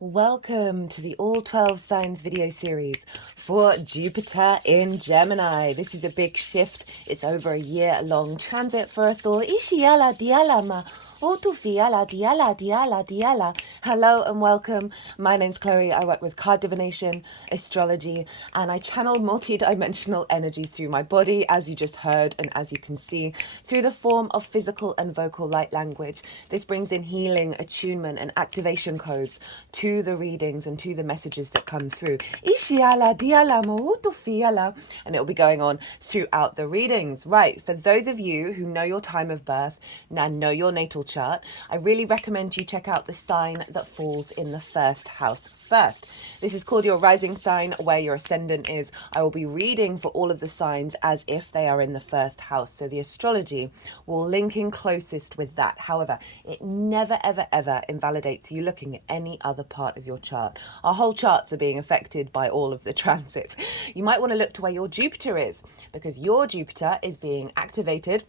Welcome to the All 12 Signs video series for Jupiter in Gemini. This is a big shift. It's over a year-long transit for us all. Ishiala diala ma otufiala diala diala diala. Hello and welcome. My name's Chloe. I work with card divination, astrology, and I channel multi-dimensional energies through my body, as you just heard and as you can see, through the form of physical and vocal light language. This brings in healing, attunement, and activation codes to the readings and to the messages that come through. Ishiala diala mautufiala. And it will be going on throughout the readings. Right, for those of you who know your time of birth and know your natal chart, I really recommend you check out the sign that falls in the first house first. This is called your rising sign, where your ascendant is. I will be reading for all of the signs as if they are in the first house. So the astrology will link in closest with that. However, it never, ever, ever invalidates you looking at any other part of your chart. Our whole charts are being affected by all of the transits. You might want to look to where your Jupiter is, because your Jupiter is being activated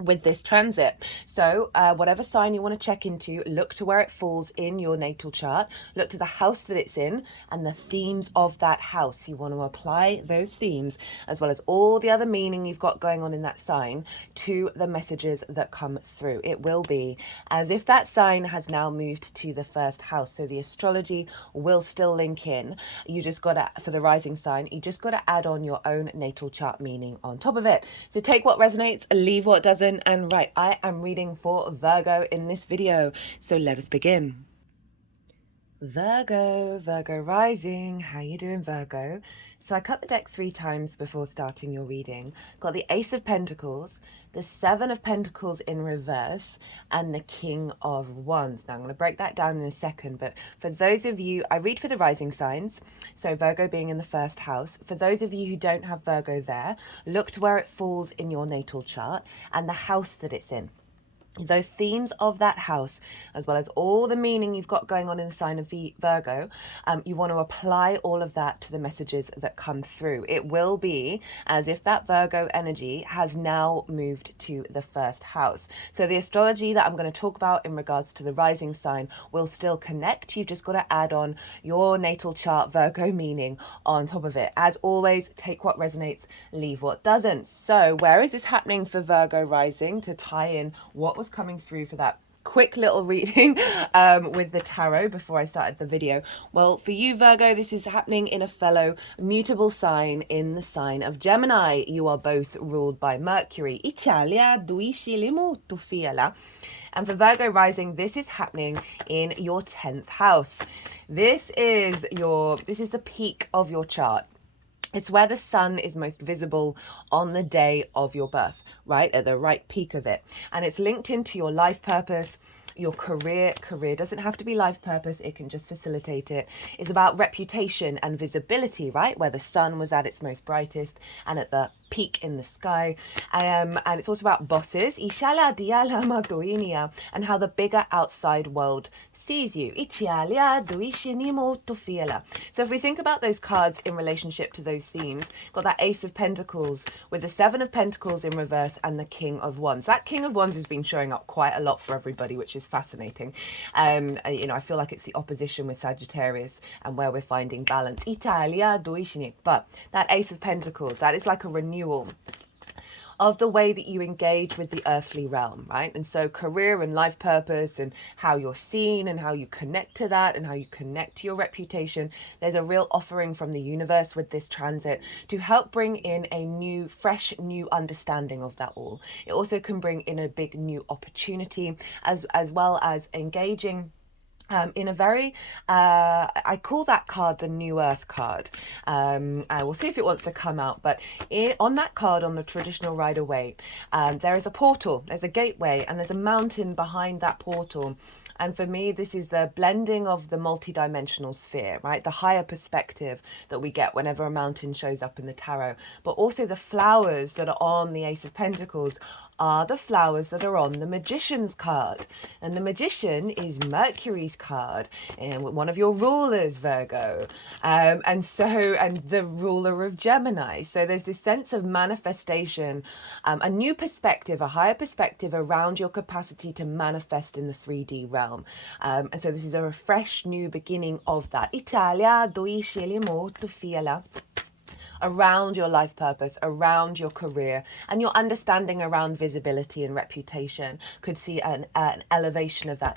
with this transit. So whatever sign you want to check into, look to where it falls in your natal chart, look to the house that it's in and the themes of that house. You want to apply those themes, as well as all the other meaning you've got going on in that sign, to the messages that come through. It will be as if that sign has now moved to the first house. So the astrology will still link in. You just got to, for the rising sign, you just got to add on your own natal chart meaning on top of it. So take what resonates, leave what doesn't. And right, I am reading for Virgo in this video, so let us begin. Virgo rising, how you doing, Virgo? So I cut the deck 3 times before starting your reading. Got the Ace of Pentacles, the 7 of Pentacles in reverse, and the King of Wands. Now I'm going to break that down in a second, but for those of you, I read for the rising signs, so Virgo being in the first house. For those of you who don't have Virgo there, look to where it falls in your natal chart and the house that it's in. Those themes of that house, as well as all the meaning you've got going on in the sign of Virgo, you want to apply all of that to the messages that come through. It will be as if that Virgo energy has now moved to the first house. So the astrology that I'm going to talk about in regards to the rising sign will still connect. You've just got to add on your natal chart Virgo meaning on top of it. As always, take what resonates, leave what doesn't. So where is this happening for Virgo rising, to tie in what was coming through for that quick little reading with the tarot before I started the video? Well, for you, Virgo, this is happening in a fellow mutable sign, in the sign of Gemini. You are both ruled by Mercury. Italia duisci molto fiela. And for Virgo rising, this is happening in your 10th house. This is the peak of your chart. It's where the sun is most visible on the day of your birth, right? At the right peak of it. And it's linked into your life purpose, your career. Career doesn't have to be life purpose. It can just facilitate it. It's about reputation and visibility, right? Where the sun was at its most brightest and at the peak in the sky. And it's also about bosses, and how the bigger outside world sees you. So if we think about those cards in relationship to those themes, got that Ace of Pentacles with the 7 of Pentacles in reverse and the King of Wands. That King of Wands has been showing up quite a lot for everybody, which is fascinating. I feel like it's the opposition with Sagittarius and where we're finding balance. But that Ace of Pentacles, that is like a renewal of the way that you engage with the earthly realm, right? And so career and life purpose and how you're seen and how you connect to that and how you connect to your reputation. There's a real offering from the universe with this transit to help bring in a new, fresh, new understanding of that all. It also can bring in a big new opportunity, as well as engaging in a very, I call that card the New Earth card. We'll see if it wants to come out, but on that card, on the traditional Rider-Waite, there is a portal, there's a gateway, and there's a mountain behind that portal. And for me, this is the blending of the multi-dimensional sphere, right? The higher perspective that we get whenever a mountain shows up in the tarot, but also the flowers that are on the Ace of Pentacles are the flowers that are on the Magician's card. And the Magician is Mercury's card, and one of your rulers, Virgo, and the ruler of Gemini. So there's this sense of manifestation, a new perspective, a higher perspective around your capacity to manifest in the 3D realm. And so this is a fresh new beginning of that. Italia, doi scegli molto fiela. Around your life purpose, around your career, and your understanding around visibility and reputation. Could see an elevation of that.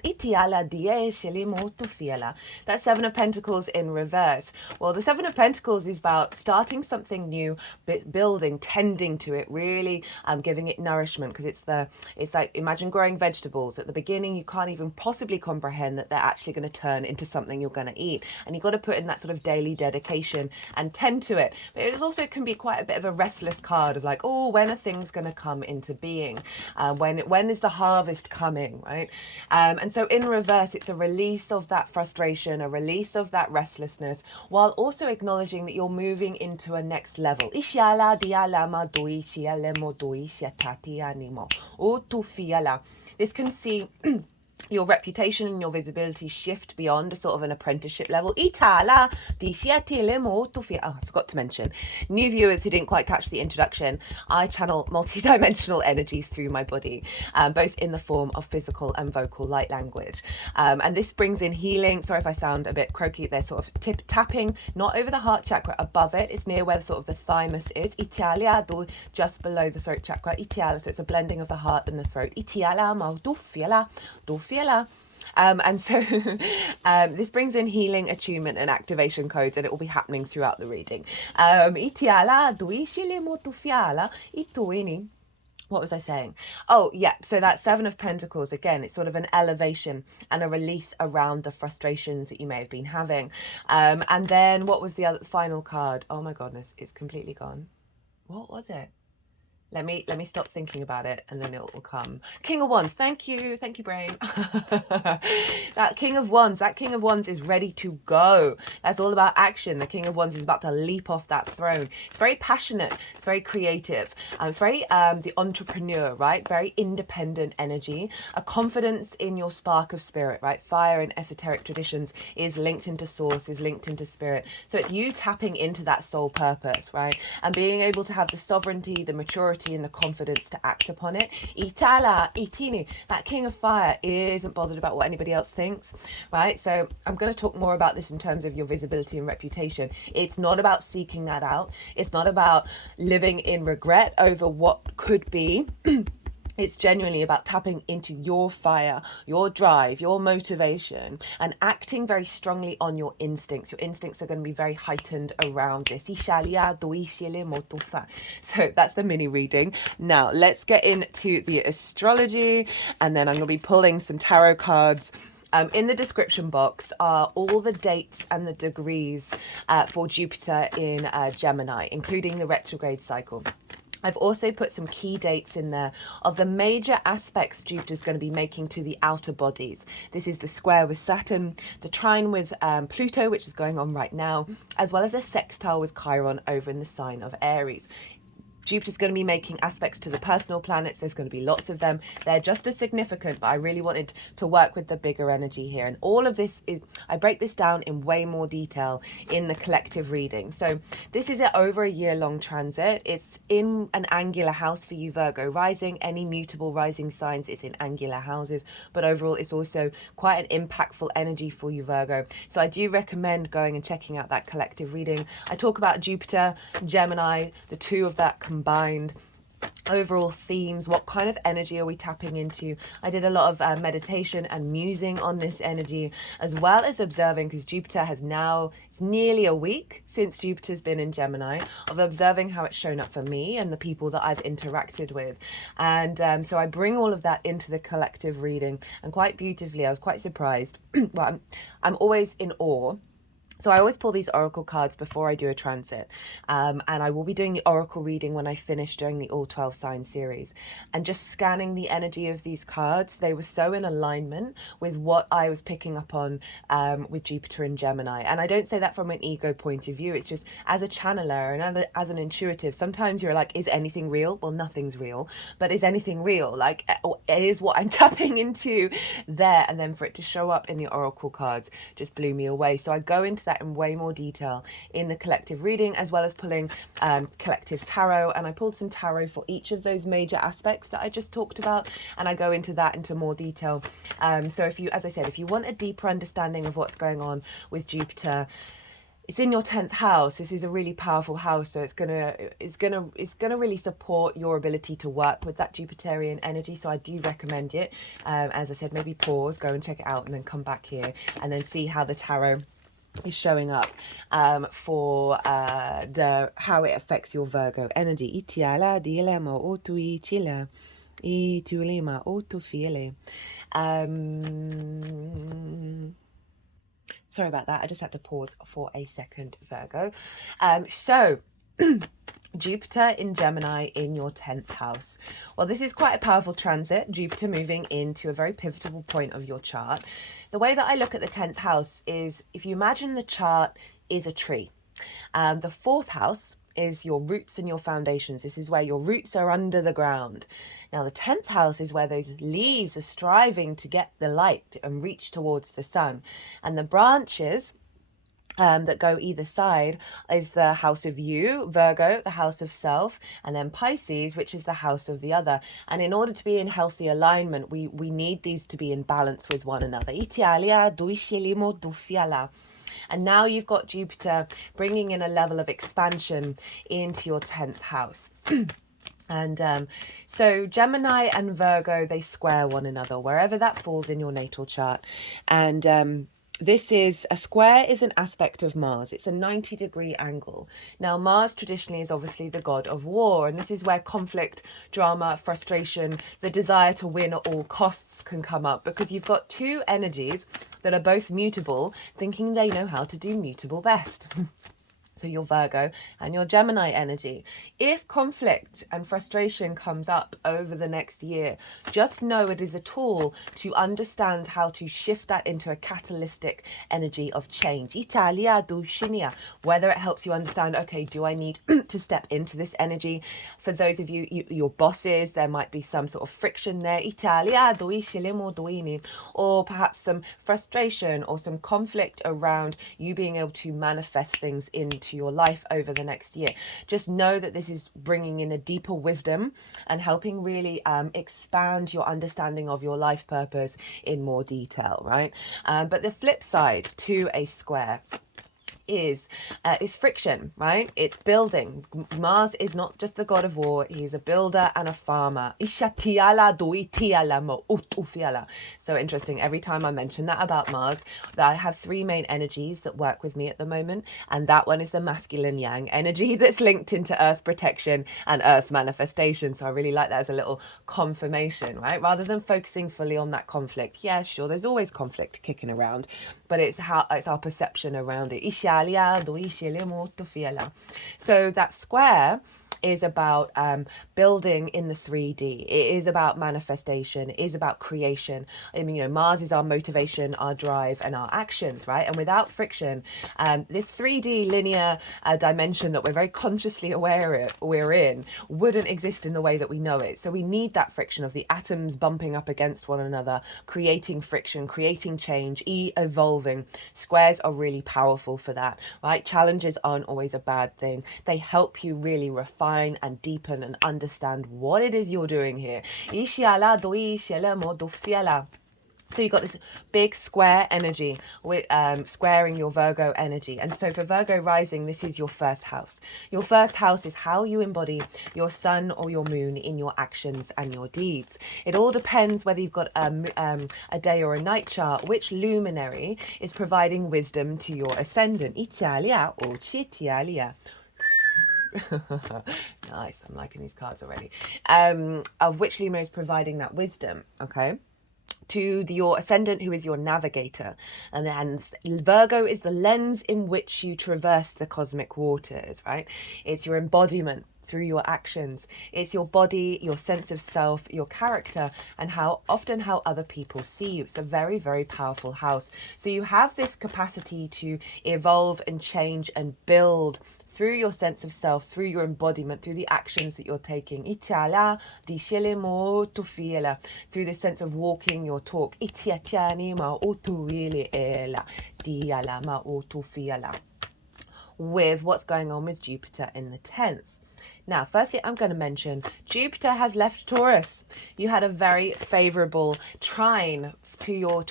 That's Seven of Pentacles in reverse. Well, the Seven of Pentacles is about starting something new, building, tending to it, really giving it nourishment, because it's like, imagine growing vegetables. At the beginning, you can't even possibly comprehend that they're actually going to turn into something you're going to eat. And you've got to put in that sort of daily dedication and tend to it. But it also can be quite a bit of a restless card of like, oh, when are things going to come into being? When is the harvest coming, right? And so in reverse, it's a release of that frustration, a release of that restlessness, while also acknowledging that you're moving into a next level. This can see your reputation and your visibility shift beyond a sort of an apprenticeship level. Oh, I forgot to mention, new viewers who didn't quite catch the introduction, I channel multi-dimensional energies through my body, both in the form of physical and vocal light language. And this brings in healing. Sorry if I sound a bit croaky. They're sort of tapping, not over the heart chakra, above it. It's near where sort of the thymus is. Just below the throat chakra. So it's a blending of the heart and the throat. And so this brings in healing, attunement, and activation codes, and it will be happening throughout the reading. What was I saying? Oh, yeah. So that Seven of Pentacles, again, it's sort of an elevation and a release around the frustrations that you may have been having. And then what was the final card? Oh my goodness, it's completely gone. What was it? Let me stop thinking about it, and then it will come. King of Wands. Thank you, brain. That King of Wands is ready to go. That's all about action. The King of Wands is about to leap off that throne. It's very passionate. It's very creative. It's very the entrepreneur, right? Very independent energy. A confidence in your spark of spirit, right? Fire in esoteric traditions is linked into source, is linked into spirit. So it's you tapping into that soul purpose, right? And being able to have the sovereignty, the maturity, and the confidence to act upon it. That King of Fire isn't bothered about what anybody else thinks, right? So I'm going to talk more about this in terms of your visibility and reputation. It's not about seeking that out. It's not about living in regret over what could be. It's genuinely about tapping into your fire, your drive, your motivation, and acting very strongly on your instincts. Your instincts are going to be very heightened around this. So that's the mini reading. Now let's get into the astrology, and then I'm going to be pulling some tarot cards. In the description box are all the dates and the degrees for Jupiter in Gemini, including the retrograde cycle. I've also put some key dates in there of the major aspects Jupiter's going to be making to the outer bodies. This is the square with Saturn, the trine with Pluto, which is going on right now, as well as a sextile with Chiron over in the sign of Aries. Jupiter's going to be making aspects to the personal planets. There's going to be lots of them. They're just as significant, but I really wanted to work with the bigger energy here. And all of this is, I break this down in way more detail in the collective reading. So this is over a year-long transit. It's in an angular house for you, Virgo rising. Any mutable rising signs, it's in angular houses. But overall, it's also quite an impactful energy for you, Virgo. So I do recommend going and checking out that collective reading. I talk about Jupiter, Gemini, the two of that combined, overall themes, what kind of energy are we tapping into. I did a lot of meditation and musing on this energy, as well as observing, because Jupiter has now, it's nearly a week since Jupiter's been in Gemini, of observing how it's shown up for me and the people that I've interacted with. And so I bring all of that into the collective reading, and quite beautifully, I was quite surprised. Well, I'm always in awe So I always pull these oracle cards before I do a transit, and I will be doing the oracle reading when I finish doing the all 12 sign series, and just scanning the energy of these cards. They were so in alignment with what I was picking up on with Jupiter and Gemini. And I don't say that from an ego point of view. It's just as a channeler and as an intuitive, sometimes you're like, is anything real? Well, nothing's real, but is anything real? Like, it is what I'm tapping into there. And then for it to show up in the oracle cards just blew me away. So I go into that in way more detail in the collective reading, as well as pulling collective tarot. And I pulled some tarot for each of those major aspects that I just talked about, and I go into that into more detail. So if you, as I said, if you want a deeper understanding of what's going on with Jupiter, it's in your 10th house. This is a really powerful house, so it's gonna really support your ability to work with that Jupiterian energy. So I do recommend it. As I said, maybe pause, go and check it out, and then come back here and then see how the tarot is showing up for the how it affects your Virgo energy. Sorry about that. I just had to pause for a second, Virgo. So Jupiter in Gemini in your 10th house. Well, this is quite a powerful transit, Jupiter moving into a very pivotal point of your chart. The way that I look at the 10th house is, if you imagine the chart is a tree, the 4th house is your roots and your foundations. This is where your roots are under the ground. Now, the 10th house is where those leaves are striving to get the light and reach towards the sun. And the branches that go either side is the house of you, Virgo, the house of self, and then Pisces, which is the house of the other. And in order to be in healthy alignment, we need these to be in balance with one another. And now you've got Jupiter bringing in a level of expansion into your 10th house. And so Gemini and Virgo, they square one another wherever that falls in your natal chart. And this is a square is an aspect of Mars. It's a 90-degree angle. Now, Mars traditionally is obviously the god of war, and this is where conflict, drama, frustration, the desire to win at all costs can come up, because you've got two energies that are both mutable, thinking they know how to do mutable best. So your Virgo and your Gemini energy. If conflict and frustration comes up over the next year, just know it is a tool to understand how to shift that into a catalytic energy of change. Italia do shinia. Whether it helps you understand, okay, do I need to step into this energy? For those of you, your bosses, there might be some sort of friction there. Italia do duini. Or perhaps some frustration or some conflict around you being able to manifest things into your life over the next year. Just know that this is bringing in a deeper wisdom and helping really expand your understanding of your life purpose in more detail, right? But the flip side to a square is friction, right? It's building. Mars is not just the god of war, he's a builder and a farmer. So interesting, every time I mention that about Mars, that I have three main energies that work with me at the moment, and that one is the masculine yang energy that's linked into earth protection and earth manifestation. So I really like that as a little confirmation, right? Rather than focusing fully on that conflict. Yeah, sure, there's always conflict kicking around, but it's our perception around it. So that square is about building in the 3D. It is about manifestation. It is about creation. I mean, you know, Mars is our motivation, our drive, and our actions, right? And without friction, this 3D linear dimension that we're very consciously aware we're in wouldn't exist in the way that we know it. So we need that friction of the atoms bumping up against one another, creating friction, creating change, evolving. Squares are really powerful for that, right? Challenges aren't always a bad thing. They help you really refine and deepen and understand what it is you're doing here. So you've got this big square energy with squaring your Virgo energy. And so for Virgo rising, this is your first house. Your first house is how you embody your sun or your moon in your actions and your deeds. It all depends whether you've got a day or a night chart, which luminary is providing wisdom to your ascendant. Italia or Chitialia. Nice, I'm liking these cards already. Of which luminary is providing that wisdom, okay? to your ascendant, who is your navigator, and Virgo is the lens in which you traverse the cosmic waters, right? It's your embodiment through your actions. It's your body, your sense of self, your character, and how other people see you. It's a very, very powerful house. So you have this capacity to evolve and change and build through your sense of self, through your embodiment, through the actions that you're taking. Through this sense of walking your talk. With what's going on with Jupiter in the 10th. Now, firstly, I'm going to mention Jupiter has left Taurus. You had a very favorable trine to your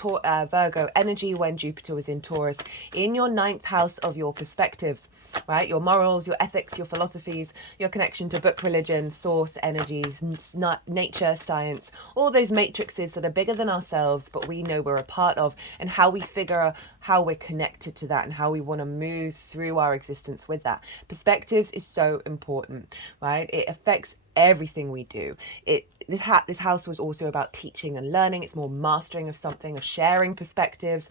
Virgo energy when Jupiter was in Taurus, in your 9th house of your perspectives, right? Your morals, your ethics, your philosophies, your connection to book, religion, source, energies, nature, science, all those matrices that are bigger than ourselves, but we know we're a part of, and how we figure how we're connected to that and how we want to move through our existence with that. Perspectives is so important, right? It affects everything we do. This house was also about teaching and learning. It's more mastering of something, of sharing perspectives,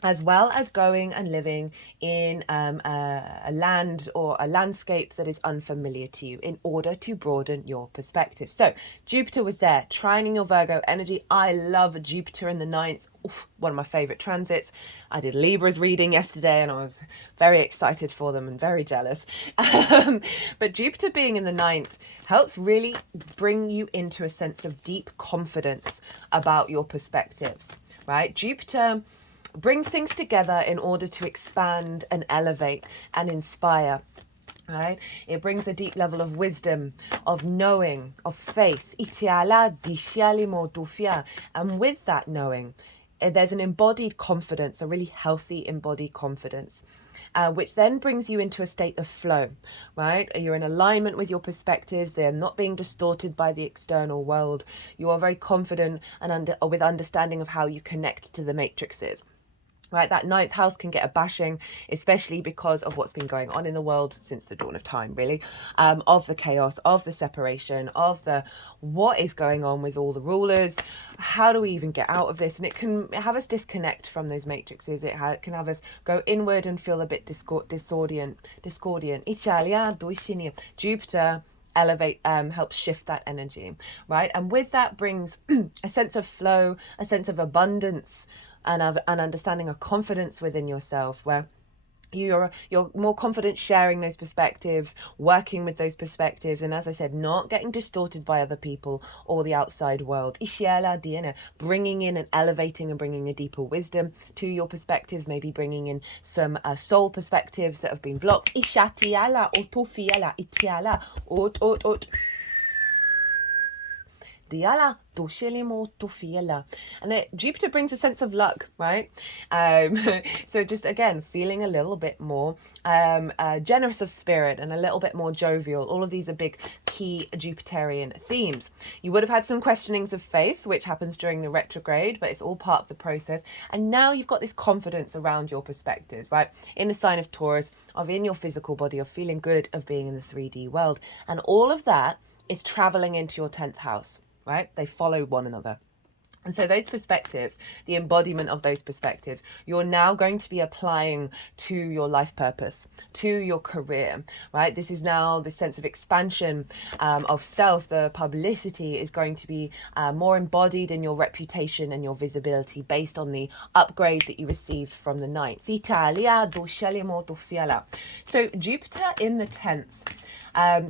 as well as going and living in a land or a landscape that is unfamiliar to you in order to broaden your perspective. So Jupiter was there, trining your Virgo energy. I love Jupiter in the 9th. Oof, one of my favorite transits. I did Libra's reading yesterday and I was very excited for them and very jealous. But Jupiter being in the 9th helps really bring you into a sense of deep confidence about your perspectives, right? Jupiter brings things together in order to expand and elevate and inspire, right? It brings a deep level of wisdom, of knowing, of faith. And with that knowing, there's an embodied confidence, a really healthy embodied confidence, which then brings you into a state of flow, right? You're in alignment with your perspectives. They're not being distorted by the external world. You are very confident and with understanding of how you connect to the matrices. Right, that 9th house can get a bashing, especially because of what's been going on in the world since the dawn of time, really, of the chaos, of the separation, of the what is going on with all the rulers. How do we even get out of this? And it can have us disconnect from those matrices. It can have us go inward and feel a bit discordant. Jupiter helps shift that energy, right? And with that brings a sense of flow, a sense of abundance, and an understanding of confidence within yourself, where you're more confident sharing those perspectives, working with those perspectives, and as I said, not getting distorted by other people or the outside world. Bringing in and elevating and bringing a deeper wisdom to your perspectives, maybe bringing in some soul perspectives that have been blocked. And Jupiter brings a sense of luck, right? So just again, feeling a little bit more generous of spirit and a little bit more jovial. All of these are big key Jupiterian themes. You would have had some questionings of faith, which happens during the retrograde, but it's all part of the process. And now you've got this confidence around your perspectives, right? In the sign of Taurus, of in your physical body, of feeling good, of being in the 3D world. And all of that is traveling into your 10th house. Right? They follow one another. And so those perspectives, the embodiment of those perspectives, you're now going to be applying to your life purpose, to your career, right? This is now the sense of expansion of self. The publicity is going to be more embodied in your reputation and your visibility based on the upgrade that you received from the 9th. So Jupiter in the 10th.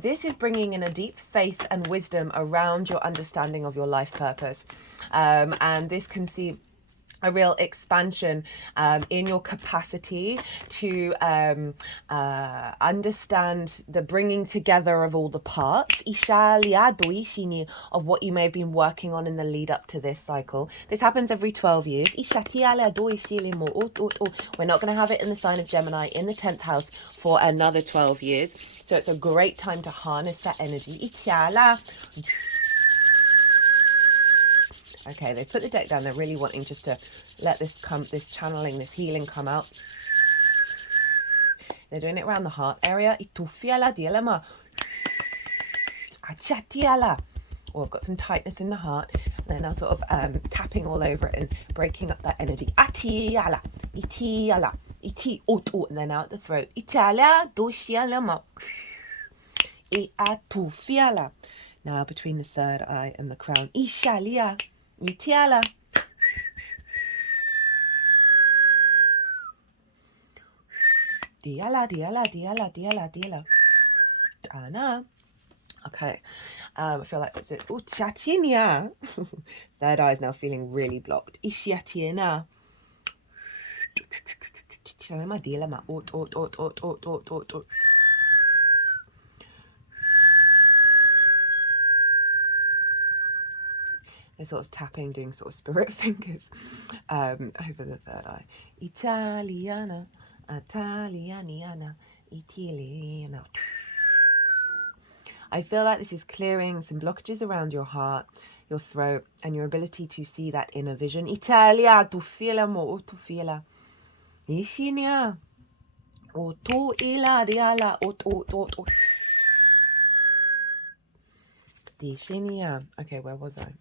This is bringing in a deep faith and wisdom around your understanding of your life purpose. And this can see a real expansion in your capacity to understand the bringing together of all the parts of what you may have been working on in the lead up to this cycle. This happens every 12 years. We're not going to have it in the sign of Gemini in the 10th house for another 12 years. So it's a great time to harness that energy. Okay, they put the deck down. They're really wanting just to let this channeling, this healing come out. They're doing it around the heart area. Oh, I've got some tightness in the heart. They're now sort of tapping all over it and breaking up that energy. Atiala, itiala, iti otu, and then out the throat. Italia doshiala ma. Iatufiala. Now between the third eye and the crown. Ishalia, itiala. Diala, diala, diala, diala, diala. Dana. Okay, I feel like it's Uchatinia. Third eye is now feeling really blocked. Ishiatina. They're sort of tapping, doing sort of spirit fingers over the third eye. Italiana, Italianiana, Italiana. I feel like this is clearing some blockages around your heart, your throat, and your ability to see that inner vision. Italia, tu fila mo, tu fila. Ishinia. O tu ila diala, o tu. Dishinia. Okay, where was I?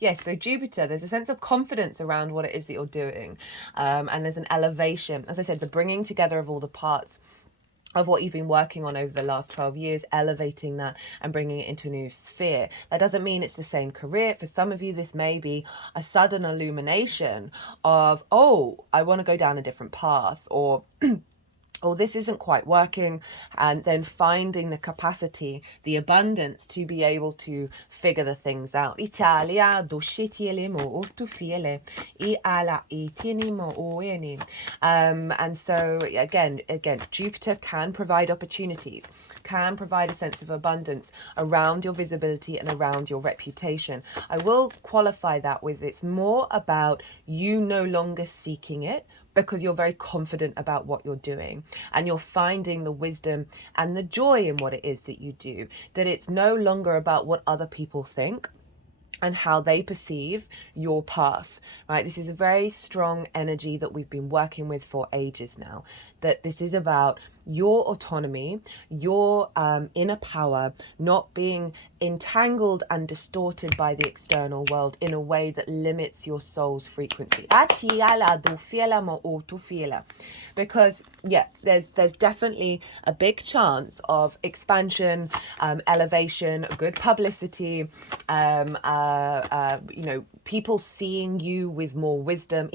Yes, so Jupiter, there's a sense of confidence around what it is that you're doing. And there's an elevation. As I said, the bringing together of all the parts of what you've been working on over the last 12 years, elevating that and bringing it into a new sphere. That doesn't mean it's the same career. For some of you, this may be a sudden illumination of, oh, I want to go down a different path, or or this isn't quite working, and then finding the capacity, the abundance to be able to figure the things out. Italia and so again, Jupiter can provide opportunities, can provide a sense of abundance around your visibility and around your reputation. I will qualify that with, it's more about you no longer seeking it, because you're very confident about what you're doing and you're finding the wisdom and the joy in what it is that you do, that it's no longer about what other people think and how they perceive your path, right? This is a very strong energy that we've been working with for ages now, that this is about your autonomy, your inner power, not being entangled and distorted by the external world in a way that limits your soul's frequency. Because yeah, there's definitely a big chance of expansion, elevation, good publicity, you know, people seeing you with more wisdom,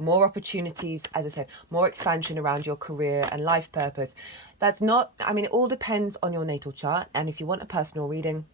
more opportunities, as I said, more expansion around your career and life purpose. That's not, I mean, it all depends on your natal chart. And if you want a personal reading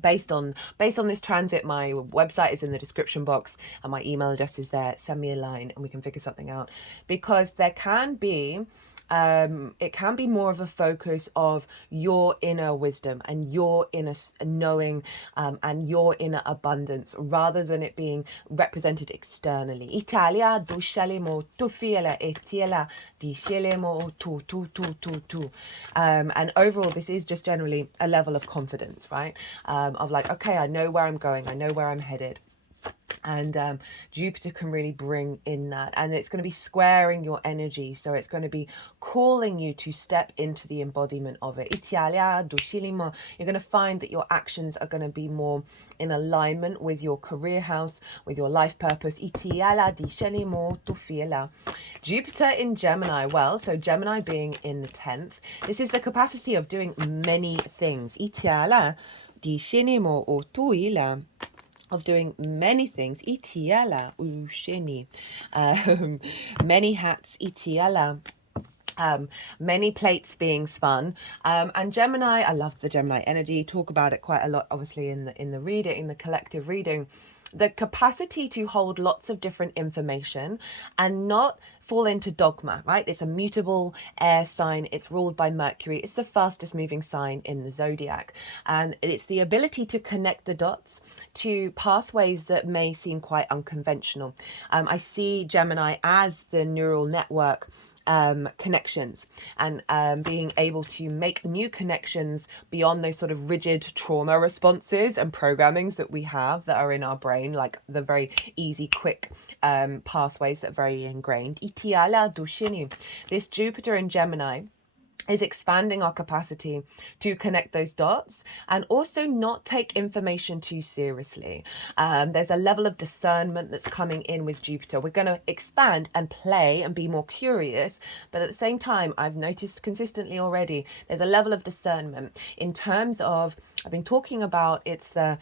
based on this transit, my website is in the description box and my email address is there. Send me a line and we can figure something out, because there can be it can be more of a focus of your inner wisdom and your inner knowing and your inner abundance, rather than it being represented externally. Italia dushalemo tu fiela etiela dishelemo tu. And overall, this is just generally a level of confidence, right? Of like, okay, I know where I'm going, I know where I'm headed. And Jupiter can really bring in that, and it's going to be squaring your energy, so it's going to be calling you to step into the embodiment of it. You're going to find that your actions are going to be more in alignment with your career house, with your life purpose. Jupiter in Gemini, well, so Gemini being in the 10th, this is the capacity of doing many things. Of doing many things. Itiala usheni. Many hats. Itiala. Many plates being spun. And Gemini, I love the Gemini energy. Talk about it quite a lot, obviously, in the reading, in the collective reading. The capacity to hold lots of different information and not fall into dogma, right? It's a mutable air sign. It's ruled by Mercury. It's the fastest moving sign in the zodiac. And it's the ability to connect the dots to pathways that may seem quite unconventional. I see Gemini as the neural network connections, and being able to make new connections beyond those sort of rigid trauma responses and programmings that we have that are in our brain, like the very easy, quick pathways that are very ingrained. This Jupiter in Gemini is expanding our capacity to connect those dots and also not take information too seriously. There's a level of discernment that's coming in with Jupiter. We're going to expand and play and be more curious, but at the same time, I've noticed consistently already, there's a level of discernment in terms of, I've been talking about, it's the,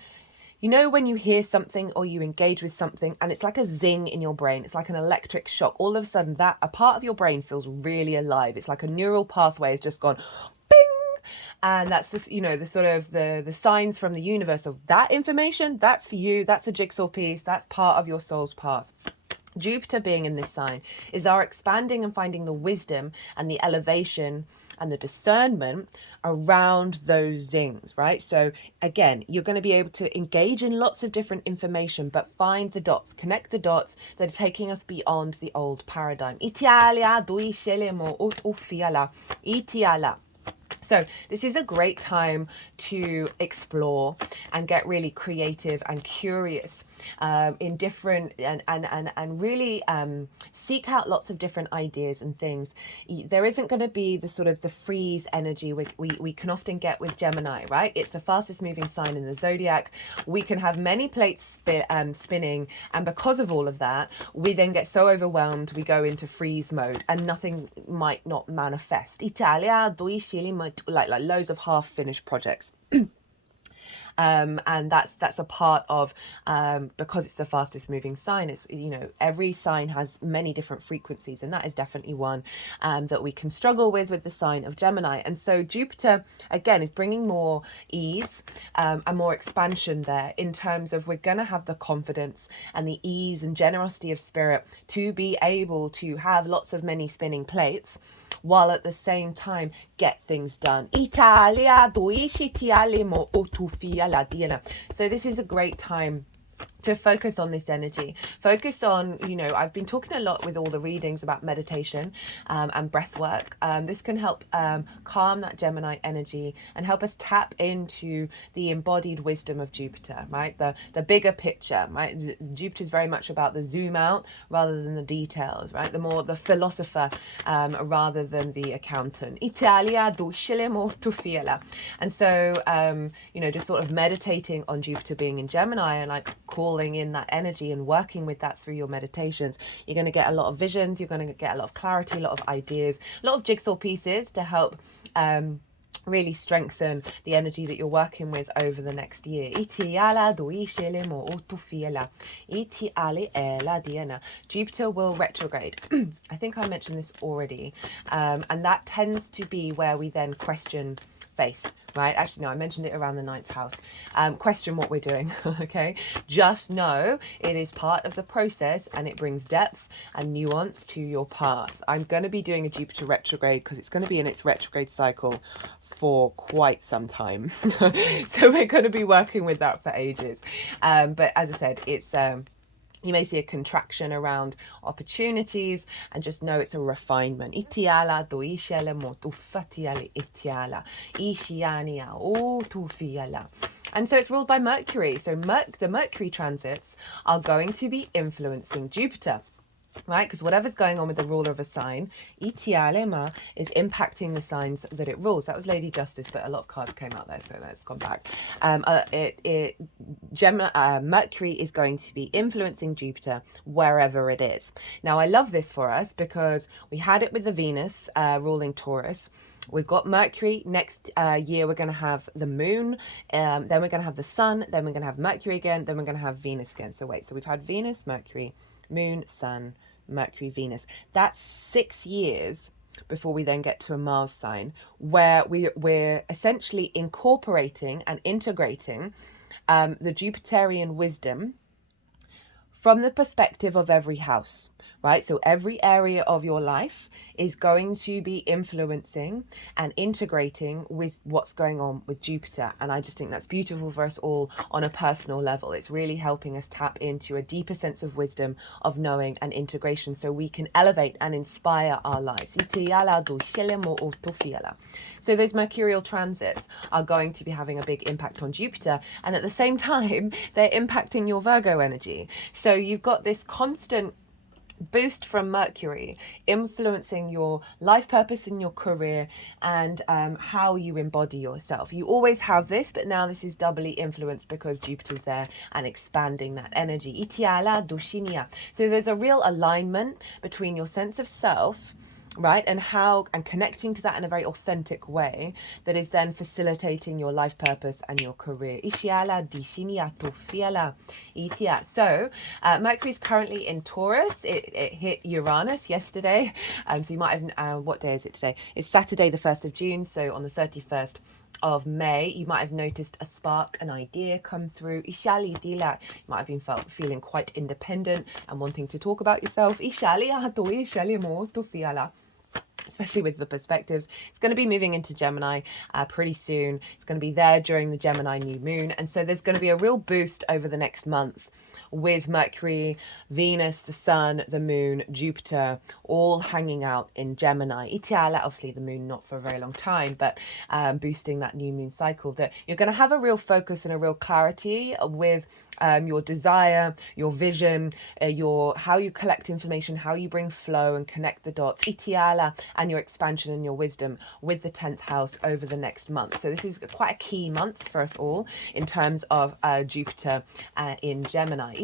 you know, when you hear something or you engage with something and it's like a zing in your brain, it's like an electric shock. All of a sudden that a part of your brain feels really alive. It's like a neural pathway has just gone bing. And that's this, you know, the sort of the signs from the universe of that information. That's for you. That's a jigsaw piece. That's part of your soul's path. Jupiter being in this sign is our expanding and finding the wisdom and the elevation and the discernment around those zings, right? So again, you're going to be able to engage in lots of different information, but find the dots, connect the dots that are taking us beyond the old paradigm. So this is a great time to explore and get really creative and curious in different and really seek out lots of different ideas and things. There isn't going to be the sort of the freeze energy we can often get with Gemini, right? It's the fastest moving sign in the zodiac. We can have many plates spinning, and because of all of that, we then get so overwhelmed we go into freeze mode and nothing might not manifest. Italia, like loads of half-finished projects. And that's a part of because it's the fastest moving sign. It's, you know, every sign has many different frequencies, and that is definitely one that we can struggle with the sign of Gemini. And so Jupiter again is bringing more ease and more expansion there, in terms of we're going to have the confidence and the ease and generosity of spirit to be able to have lots of many spinning plates, while at the same time get things done. So this is a great time to focus on this energy. Focus on, you know, I've been talking a lot with all the readings about meditation and breath work. This can help calm that Gemini energy and help us tap into the embodied wisdom of Jupiter, right? The bigger picture, right? Jupiter is very much about the zoom out rather than the details, right? The philosopher rather than the accountant. And so, you know, just sort of meditating on Jupiter being in Gemini and like calling in that energy and working with that through your meditations, you're going to get a lot of visions, you're going to get a lot of clarity, a lot of ideas, a lot of jigsaw pieces to help really strengthen the energy that you're working with over the next year. Jupiter will retrograde. I think I mentioned this already, and that tends to be where we then question faith, right? Actually, no, I mentioned it around the 9th house. Question what we're doing, okay? Just know it is part of the process, and it brings depth and nuance to your path. I'm going to be doing a Jupiter retrograde because it's going to be in its retrograde cycle for quite some time. So we're going to be working with that for ages. But as I said, it's... you may see a contraction around opportunities, and just know it's a refinement. And so it's ruled by Mercury. So the Mercury transits are going to be influencing Jupiter, right? Because whatever's going on with the ruler of a sign, Itialema, is impacting the signs that it rules. That was Lady Justice, but a lot of cards came out there, so that's gone back. Mercury is going to be influencing Jupiter wherever it is. Now, I love this for us because we had it with the Venus ruling Taurus. We've got Mercury. Next year, we're going to have the moon. Then we're going to have the sun. Then we're going to have Mercury again. Then we're going to have Venus again. So wait, so we've had Venus, Mercury, Moon, Sun, Mercury, Venus. That's 6 years before we then get to a Mars sign, where we're essentially incorporating and integrating the Jupiterian wisdom from the perspective of every house, right? So every area of your life is going to be influencing and integrating with what's going on with Jupiter. And I just think that's beautiful for us all on a personal level. It's really helping us tap into a deeper sense of wisdom, of knowing and integration, so we can elevate and inspire our lives. So those mercurial transits are going to be having a big impact on Jupiter. And at the same time, they're impacting your Virgo energy. So you've got this constant boost from Mercury influencing your life purpose in your career and how you embody yourself. You always have this, but now this is doubly influenced because Jupiter's there and expanding that energy. Itiala dushinia. So there's a real alignment between your sense of self, right, and connecting to that in a very authentic way that is then facilitating your life purpose and your career. So Mercury is currently in Taurus. It hit Uranus yesterday, so you might have what day is it today? It's Saturday the 1st of June, so on the 31st of May, you might have noticed a spark, an idea come through. You might have been feeling quite independent and wanting to talk about yourself. Especially with the perspectives. It's going to be moving into Gemini pretty soon. It's going to be there during the Gemini new moon. And so there's going to be a real boost over the next month with Mercury, Venus, the Sun, the Moon, Jupiter, all hanging out in Gemini. Obviously the Moon not for a very long time, but boosting that new moon cycle. That you're going to have a real focus and a real clarity with your desire, your vision, how you collect information, how you bring flow and connect the dots, and your expansion and your wisdom with the 10th house over the next month. So this is quite a key month for us all in terms of Jupiter in Gemini.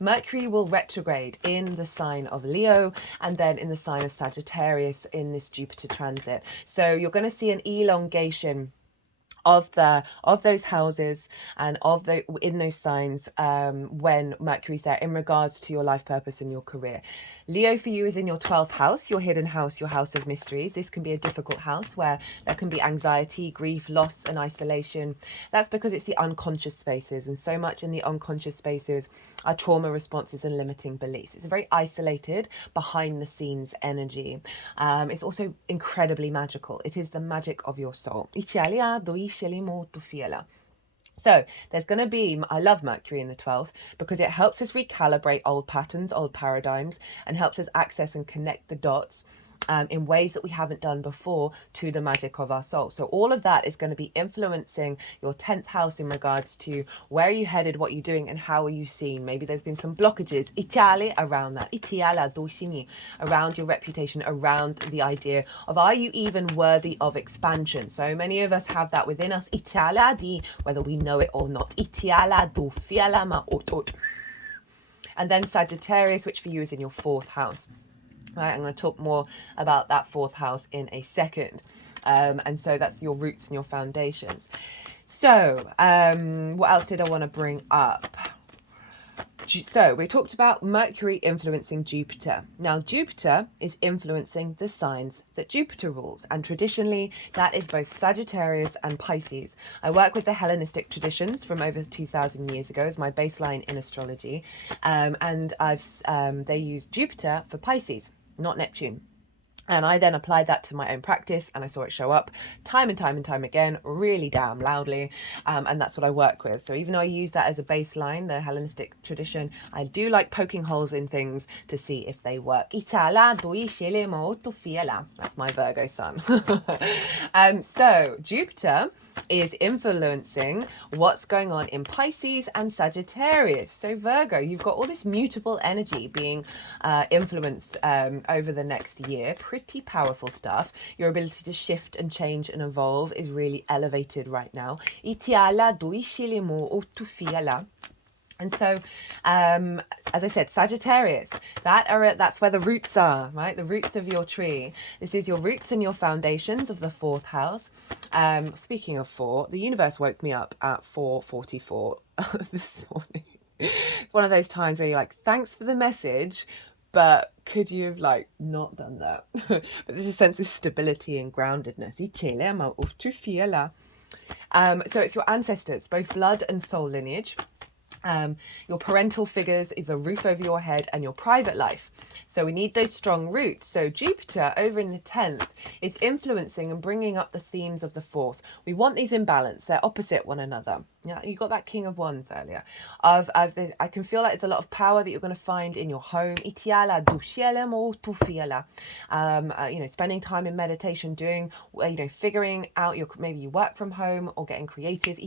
Mercury will retrograde in the sign of Leo and then in the sign of Sagittarius in this Jupiter transit. So you're going to see an elongation of those houses and in those signs when Mercury's there in regards to your life purpose and your career. Leo for you is in your 12th house, your hidden house, your house of mysteries. This can be a difficult house where there can be anxiety, grief, loss and isolation. That's because it's the unconscious spaces, and so much in the unconscious spaces are trauma responses and limiting beliefs. It's a very isolated, behind the scenes energy. It's also incredibly magical. It is the magic of your soul. So there's going to be, I love Mercury in the 12th because it helps us recalibrate old patterns, old paradigms, and helps us access and connect the dots in ways that we haven't done before to the magic of our soul. So all of that is going to be influencing your 10th house in regards to where are you headed, what you're doing, and how are you seen. Maybe there's been some blockages around that, around your reputation, around the idea of are you even worthy of expansion. So many of us have that within us, whether we know it or not. And then Sagittarius, which for you is in your 4th house. Right, I'm going to talk more about that 4th house in a second. And so that's your roots and your foundations. So what else did I want to bring up? So we talked about Mercury influencing Jupiter. Now Jupiter is influencing the signs that Jupiter rules, and traditionally that is both Sagittarius and Pisces. I work with the Hellenistic traditions from over 2,000 years ago as my baseline in astrology, and they use Jupiter for Pisces, not Neptune. And I then applied that to my own practice, and I saw it show up time and time and time again, really damn loudly. And that's what I work with. So even though I use that as a baseline, the Hellenistic tradition, I do like poking holes in things to see if they work. That's my Virgo sun. So Jupiter is influencing what's going on in Pisces and Sagittarius. So Virgo, you've got all this mutable energy being influenced over the next year. Pretty powerful stuff. Your ability to shift and change and evolve is really elevated right now. And so, as I said, Sagittarius, that's where the roots are, right? The roots of your tree. This is your roots and your foundations of the 4th house. Speaking of 4, the universe woke me up at 4:44 this morning. It's one of those times where you're like, thanks for the message, but could you have not done that? But there's a sense of stability and groundedness. So it's your ancestors, both blood and soul lineage. Your parental figures is a roof over your head, and your private life. So we need those strong roots. So Jupiter over in the 10th is influencing and bringing up the themes of the 4th. We want these in balance. They're opposite one another. Yeah, you got that King of Wands earlier. I can feel that it's a lot of power that you're going to find in your home. Spending time in meditation, doing, figuring out maybe you work from home or getting creative.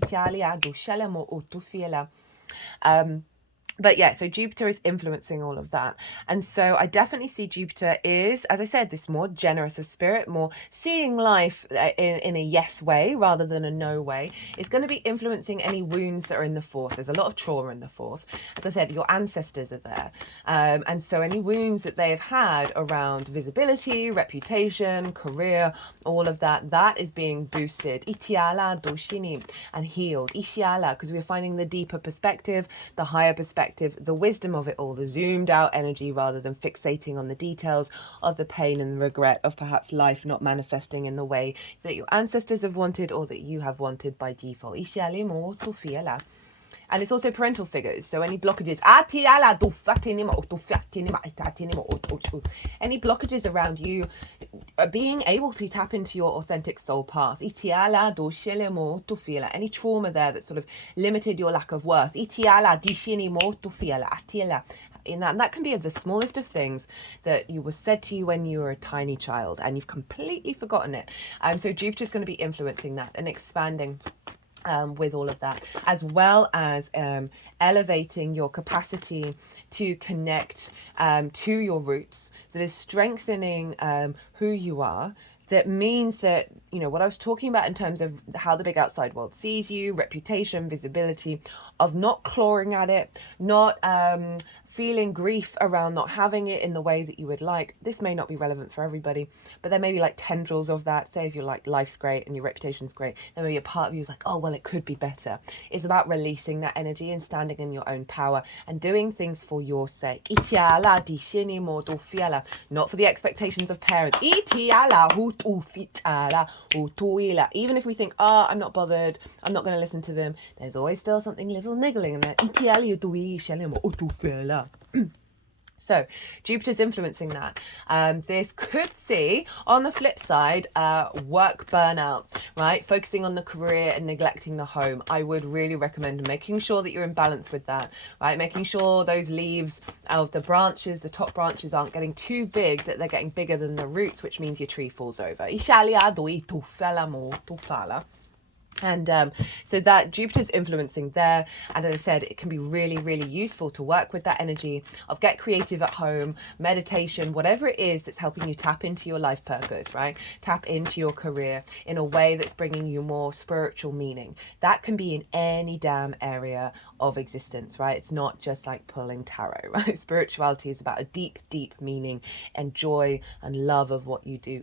But yeah, so Jupiter is influencing all of that. And so I definitely see Jupiter is, as I said, this more generous of spirit, more seeing life in a yes way rather than a no way. It's going to be influencing any wounds that are in the fourth. There's a lot of trauma in the fourth. As I said, your ancestors are there. And so any wounds that they have had around visibility, reputation, career, all of that, that is being boosted. Itiala doshini, and healed. Ishiala, because we're finding the deeper perspective, the higher perspective, the wisdom of it all, the zoomed out energy rather than fixating on the details of the pain and the regret of perhaps life not manifesting in the way that your ancestors have wanted or that you have wanted by default. And it's also parental figures. So any blockages, any blockages around you being able to tap into your authentic soul path. Any trauma there that sort of limited your lack of worth. And that can be the smallest of things that was said to you when you were a tiny child and you've completely forgotten it. So Jupiter's going to be influencing that and expanding with all of that, as well as elevating your capacity to connect to your roots. So there's strengthening who you are. That means that, you know, what I was talking about in terms of how the big outside world sees you, reputation, visibility, of not clawing at it, not feeling grief around not having it in the way that you would like. This may not be relevant for everybody, but there may be like tendrils of that. Say if you're like, life's great and your reputation's great, there may be a part of you who's like, oh, well, it could be better. It's about releasing that energy and standing in your own power and doing things for your sake. Not for the expectations of parents. Even if we think, I'm not bothered, I'm not going to listen to them, there's always still something little niggling in there. So Jupiter's influencing that. This could see, on the flip side, work burnout, right? Focusing on the career and neglecting the home. I would really recommend making sure that you're in balance with that, right? Making sure those leaves of the branches, the top branches, aren't getting too big, that they're getting bigger than the roots, which means your tree falls over. And so that Jupiter's influencing there. And as I said, it can be really, really useful to work with that energy of get creative at home, meditation, whatever it is that's helping you tap into your life purpose, right? Tap into your career in a way that's bringing you more spiritual meaning. That can be in any damn area of existence, right? It's not just like pulling tarot, right? Spirituality is about a deep, deep meaning and joy and love of what you do.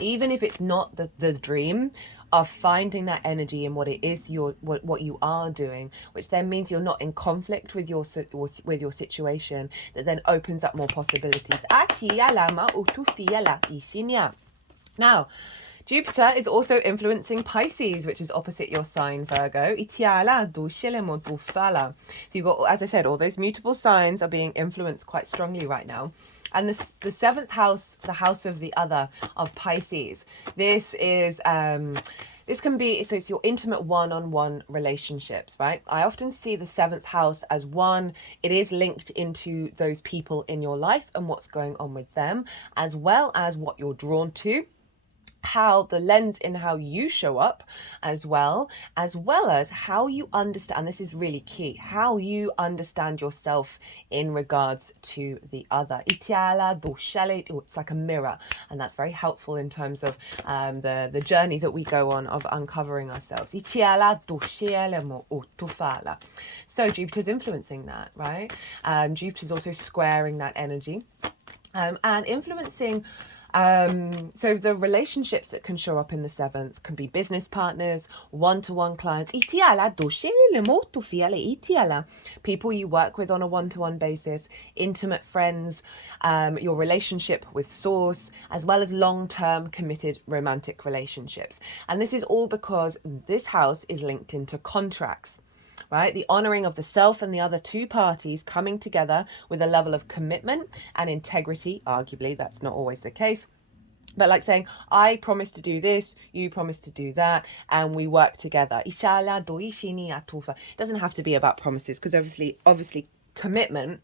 Even if it's not the dream, of finding that energy in what it is what you are doing, which then means you're not in conflict with your situation, that then opens up more possibilities. Now, Jupiter is also influencing Pisces, which is opposite your sign, Virgo. So you've got, as I said, all those mutable signs are being influenced quite strongly right now. And the seventh house, the house of the other, of Pisces, this is this can be, so it's your intimate one-on-one relationships, right? I often see the seventh house as one, it is linked into those people in your life and what's going on with them, as well as what you're drawn to, how the lens in how you show up, as well as how you understand, and this is really key, how you understand yourself in regards to the other. It's like a mirror, and that's very helpful in terms of the journey that we go on of uncovering ourselves. So Jupiter's influencing that, right? Jupiter's also squaring that energy and influencing. So the relationships that can show up in the seventh can be business partners, one-to-one clients, people you work with on a one-to-one basis, intimate friends, your relationship with source, as well as long-term committed romantic relationships. And this is all because this house is linked into contracts. Right? The honoring of the self and the other two parties coming together with a level of commitment and integrity. Arguably, that's not always the case. But like saying, I promise to do this, you promise to do that, and we work together. It doesn't have to be about promises, because obviously commitment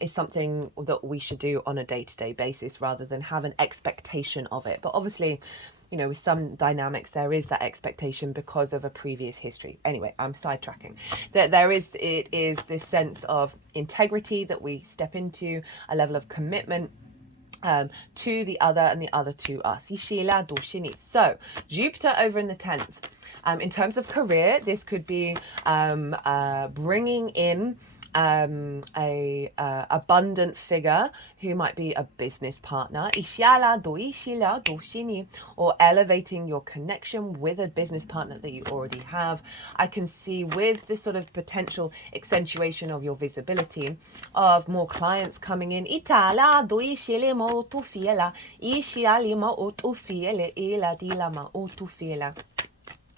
is something that we should do on a day-to-day basis rather than have an expectation of it. But obviously, you know, with some dynamics, there is that expectation because of a previous history. Anyway, I'm sidetracking. It is this sense of integrity that we step into, a level of commitment to the other and the other to us. So Jupiter over in the 10th. In terms of career, this could be bringing in a abundant figure who might be a business partner, or elevating your connection with a business partner that you already have. I can see with this sort of potential accentuation of your visibility of more clients coming in,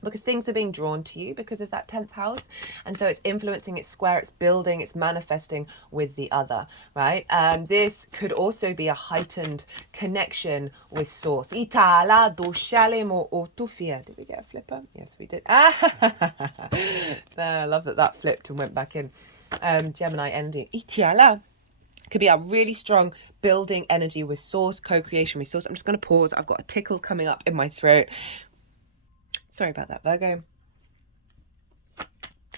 because things are being drawn to you because of that 10th house, and so it's influencing, it's square, it's building, it's manifesting with the other, right? This could also be a heightened connection with source. Did we get a flipper? Yes, we did. I love that flipped and went back in. Gemini energy. Could be a really strong building energy with source, co-creation with source. I'm just going to pause. I've got a tickle coming up in my throat. Sorry about that, Virgo.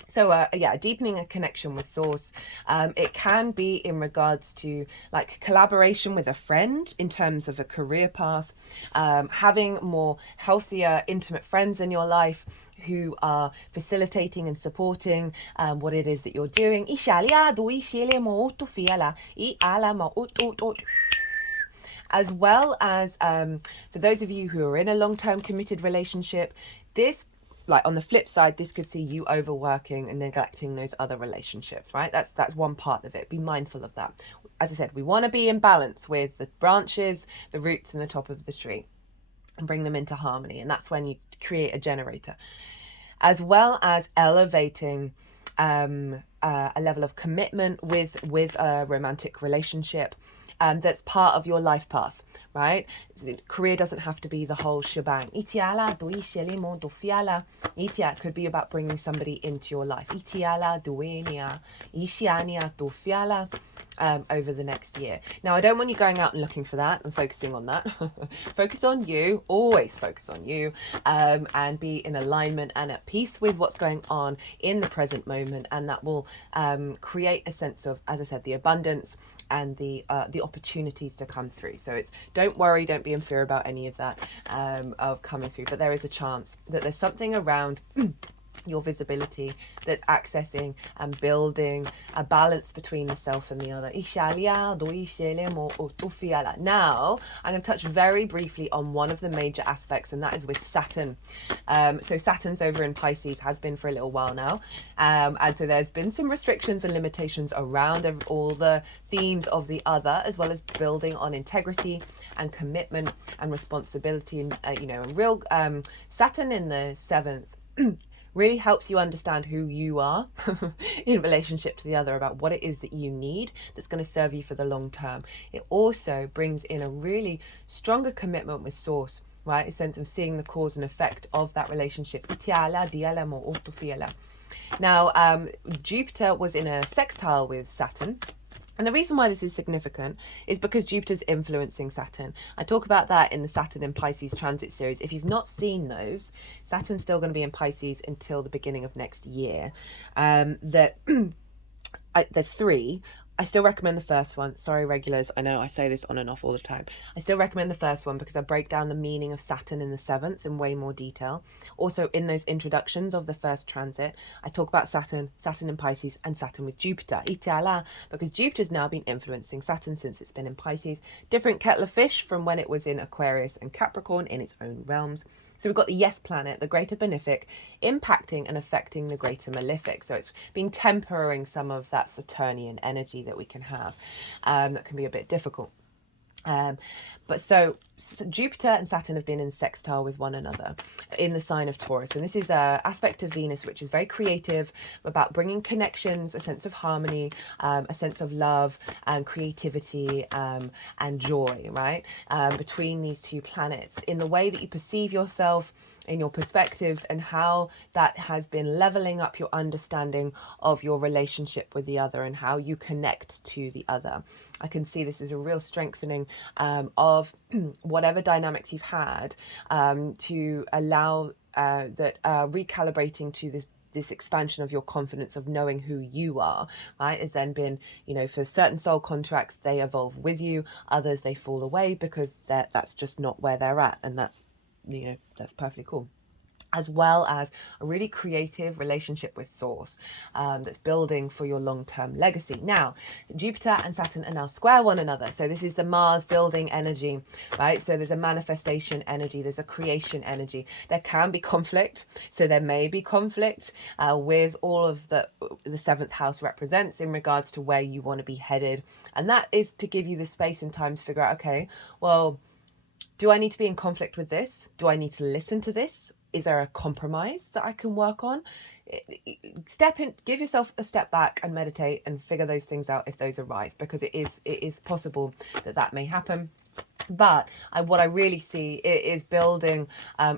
So yeah, deepening a connection with source. It can be in regards to like collaboration with a friend in terms of a career path, having more healthier, intimate friends in your life who are facilitating and supporting what it is that you're doing. As well as for those of you who are in a long-term committed relationship, this, like on the flip side, this could see you overworking and neglecting those other relationships, right? That's one part of it. Be mindful of that. As I said, we want to be in balance with the branches, the roots, and the top of the tree, and bring them into harmony. And that's when you create a generator, as well as elevating a level of commitment with a romantic relationship. That's part of your life path, right? Career doesn't have to be the whole shebang. It could be about bringing somebody into your life. Over the next year. Now, I don't want you going out and looking for that and focusing on that. Focus on you, always focus on you, and be in alignment and at peace with what's going on in the present moment, and that will create a sense of, as I said, the abundance and the opportunities to come through. So it's, don't worry, don't be in fear about any of that of coming through, but there is a chance that there's something around your visibility that's accessing and building a balance between the self and the other. Now, I'm going to touch very briefly on one of the major aspects, and that is with Saturn. So Saturn's over in Pisces, has been for a little while now. And so there's been some restrictions and limitations around all the themes of the other, as well as building on integrity and commitment and responsibility. And, and real Saturn in the 7th really helps you understand who you are in relationship to the other, about what it is that you need that's going to serve you for the long term. It also brings in a really stronger commitment with source, right? A sense of seeing the cause and effect of that relationship. Now, Jupiter was in a sextile with Saturn. And the reason why this is significant is because Jupiter's influencing Saturn. I talk about that in the Saturn in Pisces transit series. If you've not seen those, Saturn's still going to be in Pisces until the beginning of next year. There's 3. I still recommend the first one. Sorry, regulars. I know I say this on and off all the time. I still recommend the first one because I break down the meaning of Saturn in the 7th in way more detail. Also, in those introductions of the first transit, I talk about Saturn in Pisces, and Saturn with Jupiter. Because Jupiter's now been influencing Saturn since it's been in Pisces. Different kettle of fish from when it was in Aquarius and Capricorn in its own realms. So we've got the yes planet, the greater benefic, impacting and affecting the greater malefic. So it's been tempering some of that Saturnian energy that we can have, that can be a bit difficult. But so Jupiter and Saturn have been in sextile with one another in the sign of Taurus. And this is an aspect of Venus which is very creative, about bringing connections, a sense of harmony, a sense of love and creativity and joy, right? Between these two planets, in the way that you perceive yourself, in your perspectives, and how that has been leveling up your understanding of your relationship with the other and how you connect to the other. I can see this as a real strengthening of whatever dynamics you've had, to allow that recalibrating to this expansion of your confidence of knowing who you are, right, has then been, you know, for certain soul contracts, they evolve with you, others they fall away because that's just not where they're at, and that's, you know, that's perfectly cool. As well as a really creative relationship with source, that's building for your long-term legacy. Now, Jupiter and Saturn are now square one another. So this is the Mars building energy, right? So there's a manifestation energy, there's a creation energy. There can be conflict. So there may be conflict with all of the seventh house represents in regards to where you want to be headed. And that is to give you the space and time to figure out, okay, well, do I need to be in conflict with this? Do I need to listen to this? Is there a compromise that I can work on? Step in, give yourself a step back and meditate and figure those things out if those arise, because it is possible that may happen. But what I really see is building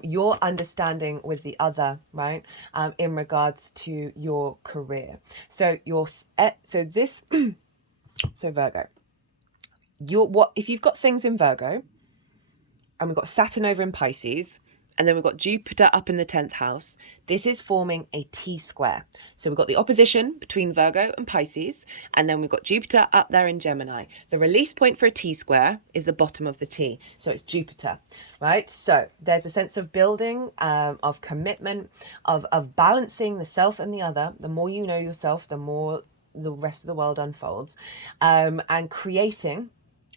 your understanding with the other, right? In regards to your career. So so Virgo, if you've got things in Virgo, and we've got Saturn over in Pisces, and then we've got Jupiter up in the 10th house, this is forming a T-square. So we've got the opposition between Virgo and Pisces, and then we've got Jupiter up there in Gemini. The release point for a T-square is the bottom of the T, so it's Jupiter, right? So there's a sense of building, of commitment, of balancing the self and the other. The more you know yourself, the more the rest of the world unfolds, and creating,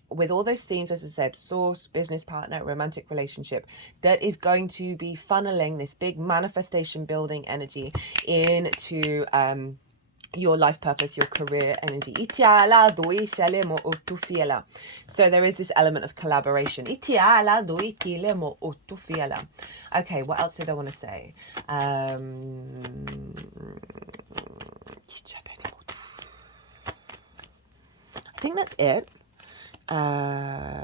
with all those themes, as I said, source, business partner, romantic relationship, that is going to be funneling this big manifestation building energy into your life purpose, your career energy. So there is this element of collaboration. Okay, what else did I want to say? I think that's it.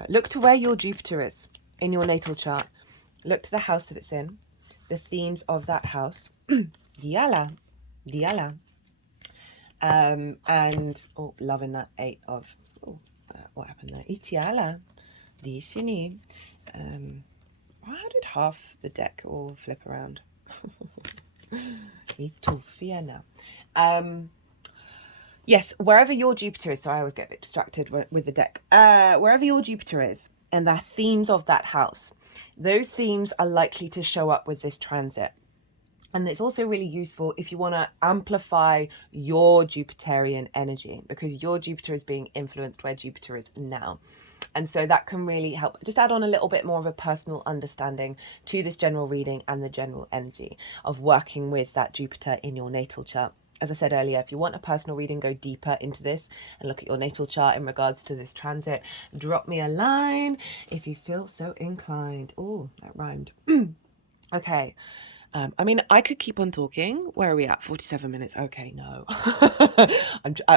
Look to where your Jupiter is in your natal chart. Look to the house that it's in, the themes of that house. Diala. And loving that 8 of, what happened there? Itiala. Dishini. Why did half the deck all flip around? Itufiana. Yes, wherever your Jupiter is, sorry, I always get a bit distracted with the deck. Wherever your Jupiter is, and the themes of that house, those themes are likely to show up with this transit. And it's also really useful if you want to amplify your Jupiterian energy, because your Jupiter is being influenced where Jupiter is now. And so that can really help just add on a little bit more of a personal understanding to this general reading and the general energy of working with that Jupiter in your natal chart. As I said earlier, if you want a personal reading, go deeper into this and look at your natal chart in regards to this transit. Drop me a line if you feel so inclined. Oh, that rhymed. Okay. I mean, I could keep on talking. Where are we at? 47 minutes. Okay, no.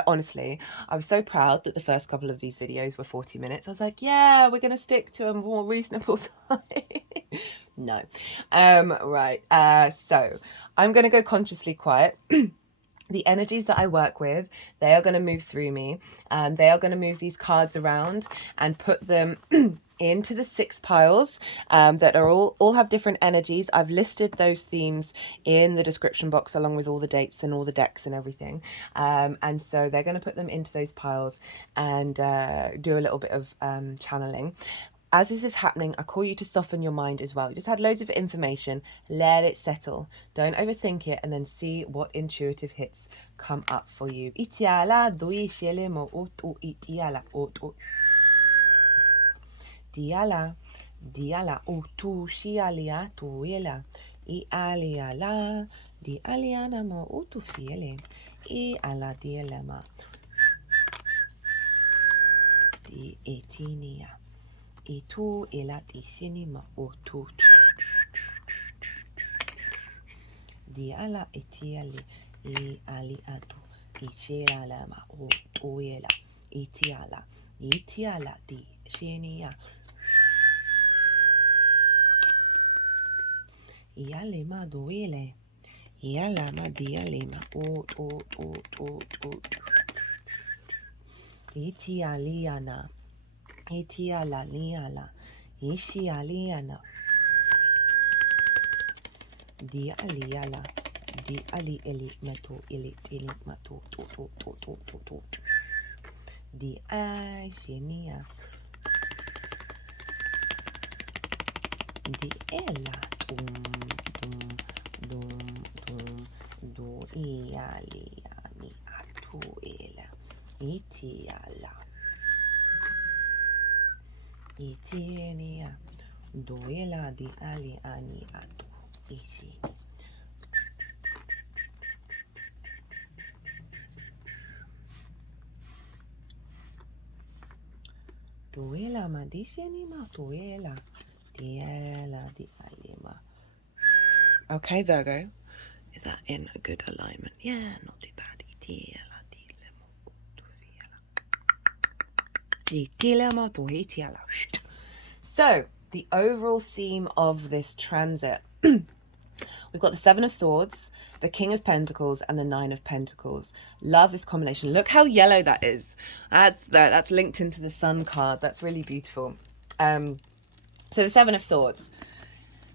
Honestly, I was so proud that the first couple of these videos were 40 minutes. I was like, yeah, we're going to stick to a more reasonable time. No. Right. So I'm going to go consciously quiet. The energies that I work with, they are going to move through me, and they are going to move these cards around and put them into the 6 piles that are all have different energies. I've listed those themes in the description box along with all the dates and all the decks and everything. And so they're going to put them into those piles and do a little bit of channeling. As this is happening, I call you to soften your mind as well. You just had loads of information. Let it settle. Don't overthink it, and then see what intuitive hits come up for you. Itiala dui shele mo otu itiala otu. Diala otu shialia tuila. I aliala di aliana mo otu fiele. I ala dielema. Di etinia. Itu elati sinima otu di ala etiali I ali atu ichela ma otuela itiala di shinia Ialema doele. Ialama dialema. Ot. Itialiana. Itialaliala. Ishialiana. Dialiala. Diali eli mato ili mato to. Di Aishenia. Di ella do ialiani atuela itienia doela di aliani atu ishi doela madisheni ma doela diela di alima. Okay, Virgo, is that in a good alignment? Yeah, not too bad. So, the overall theme of this transit, we've got the Seven of Swords, the King of Pentacles, and the Nine of Pentacles. Love this combination. Look how yellow that is. That's linked into the Sun card. That's really beautiful. So the Seven of Swords.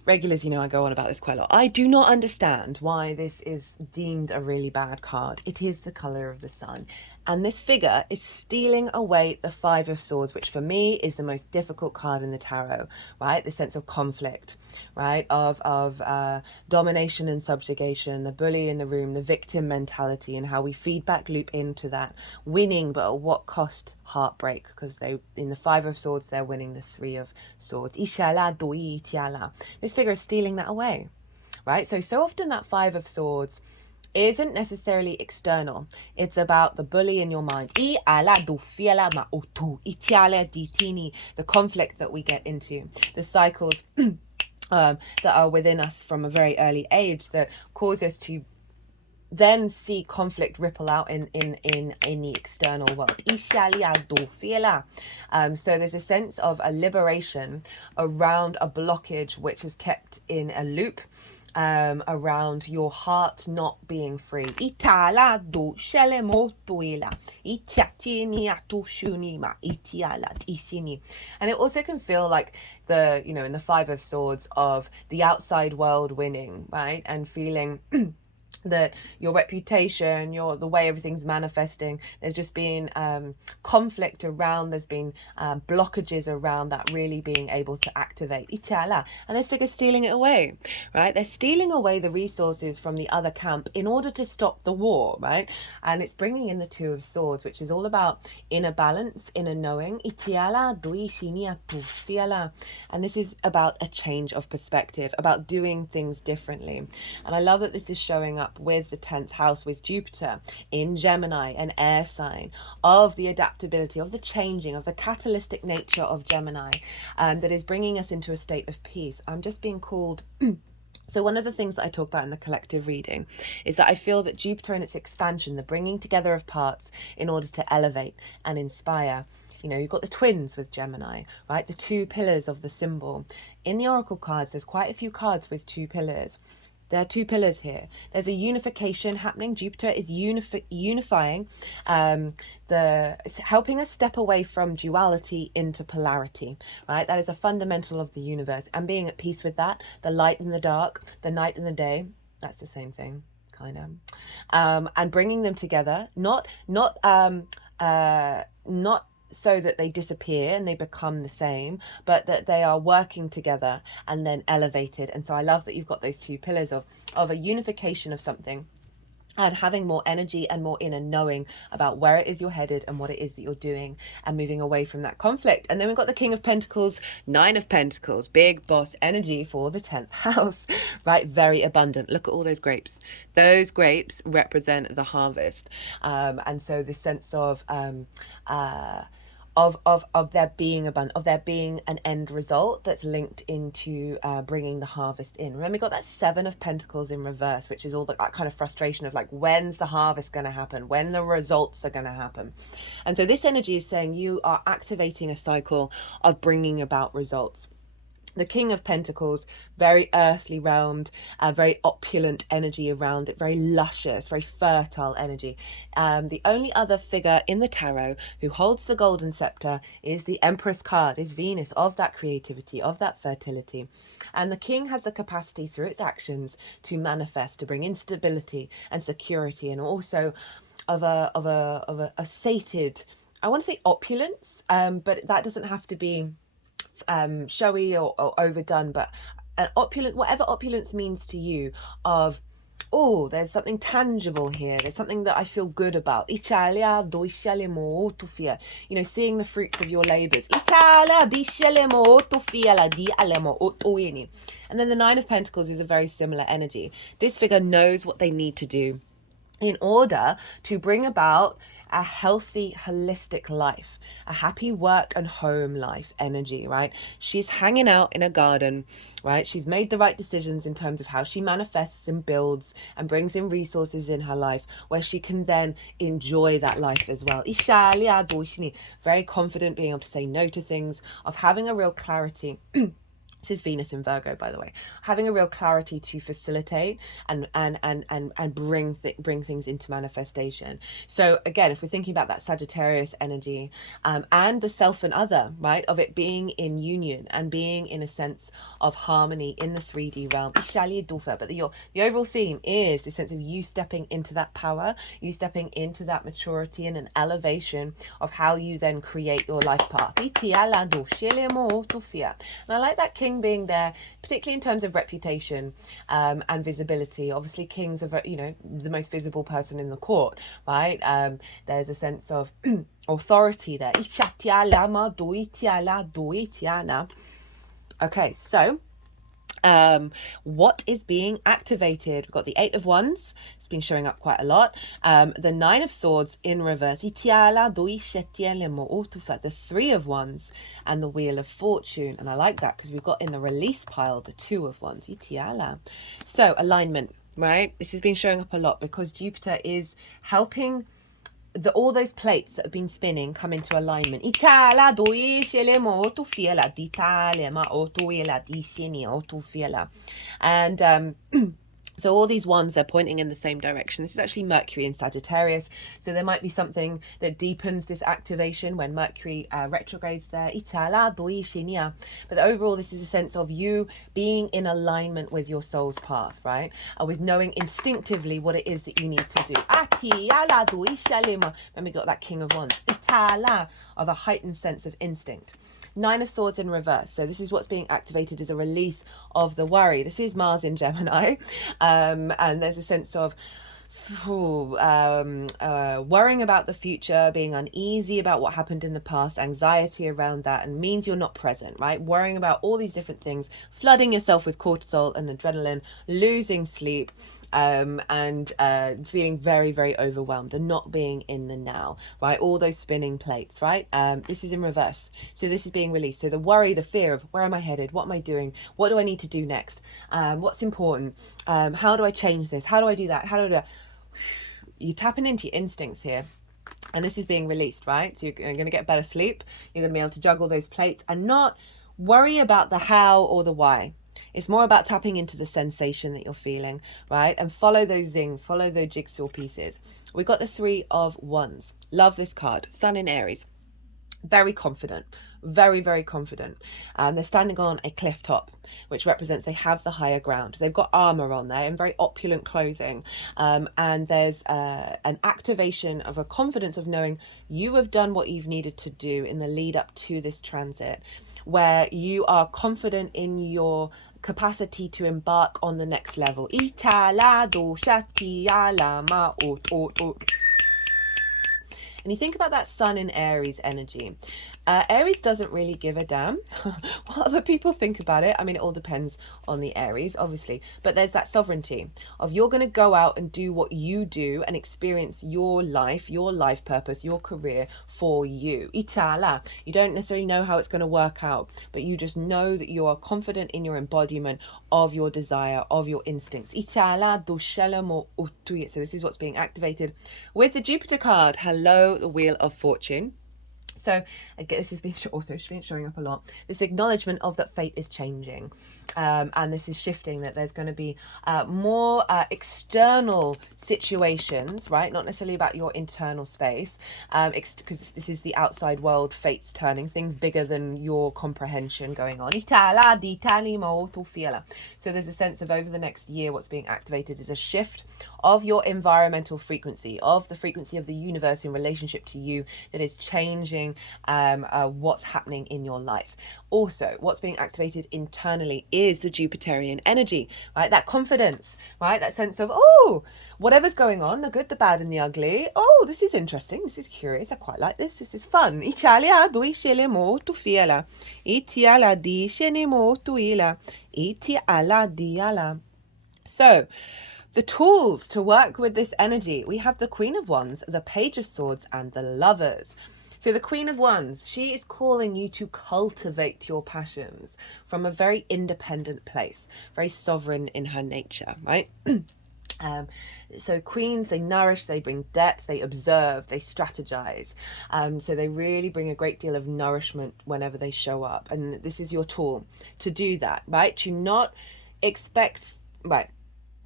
Regulars, you know, I go on about this quite a lot. I do not understand why this is deemed a really bad card. It is the colour of the sun. And this figure is stealing away the Five of Swords, which for me is the most difficult card in the tarot, right? The sense of conflict, right? Of domination and subjugation, the bully in the room, the victim mentality, and how we feedback loop into that. Winning, but at what cost? Heartbreak, because they, in the Five of Swords, they're winning the Three of Swords. Ishala doi tiala. This figure is stealing that away, right? So often that Five of Swords isn't necessarily external. It's about the bully in your mind. The conflict that we get into, the cycles that are within us from a very early age that cause us to then see conflict ripple out in the external world. So there's a sense of a liberation around a blockage which is kept in a loop, around your heart not being free. And it also can feel like the, you know, in the Five of Swords, of the outside world winning, right? And feeling that your reputation, the way everything's manifesting, there's just been conflict around, there's been blockages around that really being able to activate. Itala. And this figure's stealing it away, right? They're stealing away the resources from the other camp in order to stop the war, right? And it's bringing in the Two of Swords, which is all about inner balance, inner knowing. Itiala dui shinia tufiala. And this is about a change of perspective, about doing things differently. And I love that this is showing up with the 10th house, with Jupiter in Gemini, an air sign, of the adaptability, of the changing, of the catalytic nature of Gemini, that is bringing us into a state of peace. I'm just being called so one of the things that I talk about in the collective reading is that I feel that Jupiter in its expansion, the bringing together of parts in order to elevate and inspire. You know, you've got the twins with Gemini, right? The two pillars of the symbol. In the oracle cards, there's quite a few cards with two pillars. There are two pillars here. There's a unification happening. Jupiter is unifying, it's helping us step away from duality into polarity, right? That is a fundamental of the universe, and being at peace with that, the light and the dark, the night and the day, that's the same thing, kind of, and bringing them together, not so that they disappear and they become the same, but that they are working together and then elevated. And so I love that you've got those two pillars of a unification of something, and having more energy and more inner knowing about where it is you're headed and what it is that you're doing, and moving away from that conflict. And then we've got the King of Pentacles, Nine of Pentacles, big boss energy for the 10th house, right? Very abundant. Look at all those grapes. Those grapes represent the harvest. And so this sense of there being abundant, of there being an end result that's linked into bringing the harvest in. Remember, we got that Seven of Pentacles in reverse, which is all that kind of frustration of like, when's the harvest going to happen? When the results are going to happen? And so this energy is saying you are activating a cycle of bringing about results. The King of Pentacles, very earthly realmed, very opulent energy around it, very luscious, very fertile energy. The only other figure in the tarot who holds the golden scepter is the Empress card, is Venus, of that creativity, of that fertility. And the King has the capacity through its actions to manifest, to bring instability and security, and also of a sated, I want to say opulence, but that doesn't have to be showy or overdone, but an opulent, whatever opulence means to you, of, oh, there's something tangible here, there's something that I feel good about. Italia doisce molto fiera, you know, seeing the fruits of your labors. Italia dice molto fiera di alemo otoini. And then the Nine of Pentacles is a very similar energy. This figure knows what they need to do in order to bring about a healthy, holistic life, a happy work and home life energy, right? She's hanging out in a garden, right? She's made the right decisions in terms of how she manifests and builds and brings in resources in her life where she can then enjoy that life as well. Very confident, being able to say no to things, of having a real clarity. This is Venus in Virgo, by the way. Having a real clarity to facilitate and bring things into manifestation. So again, if we're thinking about that Sagittarius energy, and the self and other, right, of it being in union and being in a sense of harmony in the 3D realm. But the overall theme is the sense of you stepping into that power, you stepping into that maturity and an elevation of how you then create your life path. And I like that King being there, particularly in terms of reputation and visibility. Obviously, kings are, you know, the most visible person in the court, right? There's a sense of authority there. Okay, so what is being activated? We've got the Eight of Wands. It's been showing up quite a lot. The Nine of Swords in reverse. The Three of Wands and the Wheel of Fortune. And I like that because we've got in the release pile the Two of Wands. So alignment, right? This has been showing up a lot because Jupiter is helping all those plates that have been spinning come into alignment. And so all these ones, they're pointing in the same direction. This is actually Mercury in Sagittarius. So there might be something that deepens this activation when Mercury retrogrades there. But overall, this is a sense of you being in alignment with your soul's path, right? With knowing instinctively what it is that you need to do. Then we got that King of Wands. Of a heightened sense of instinct. Nine of Swords in reverse. So this is what's being activated as a release of the worry. This is Mars in Gemini. And there's a sense of worrying about the future, being uneasy about what happened in the past, anxiety around that, and means you're not present, right? Worrying about all these different things, flooding yourself with cortisol and adrenaline, losing sleep, and feeling very, very overwhelmed and not being in the now, right? All those spinning plates, right? This is in reverse. So this is being released. So the worry, the fear of where am I headed? What am I doing? What do I need to do next? What's important? How do I change this? How do I do that? How do I do that? You're tapping into your instincts here. And this is being released, right? So you're going to get better sleep. You're going to be able to juggle those plates and not worry about the how or the why. It's more about tapping into the sensation that you're feeling, right? And follow those zings, follow those jigsaw pieces. We got the Three of Wands. Love this card. Sun in Aries. Very confident. Very, very confident. They're standing on a cliff top, which represents they have the higher ground. They've got armor on there and very opulent clothing. And there's an activation of a confidence of knowing you have done what you've needed to do in the lead up to this transit, where you are confident in your capacity to embark on the next level. And you think about that Sun in Aries energy. Aries doesn't really give a damn what other people think about it. I mean, it all depends on the Aries, obviously. But there's that sovereignty of you're going to go out and do what you do and experience your life purpose, your career for you. Itala. You don't necessarily know how it's going to work out, but you just know that you are confident in your embodiment of your desire, of your instincts. Itala doshelamo utuye. So this is what's being activated with the Jupiter card. Hello, the Wheel of Fortune. So again, this has been also been showing up a lot. This acknowledgement of that fate is changing, and this is shifting. That there's going to be more external situations, right? Not necessarily about your internal space, because this is the outside world. Fate's turning, things bigger than your comprehension going on. So there's a sense of over the next year, what's being activated is a shift of your environmental frequency, of the frequency of the universe in relationship to you, that is changing what's happening in your life. Also, what's being activated internally is the Jupiterian energy, right? That confidence, right? That sense of, oh, whatever's going on, the good, the bad, and the ugly. Oh, this is interesting. This is curious. I quite like this. This is fun. Italia do scele molto fiela. Itiala di scene molto ila. Itiala diala. So, the tools to work with this energy, we have the Queen of Wands, the Page of Swords, and the Lovers. So the Queen of Wands, she is calling you to cultivate your passions from a very independent place, very sovereign in her nature, right? So queens, they nourish, they bring depth, they observe, they strategize. So they really bring a great deal of nourishment whenever they show up. And this is your tool to do that, right? To not expect, right?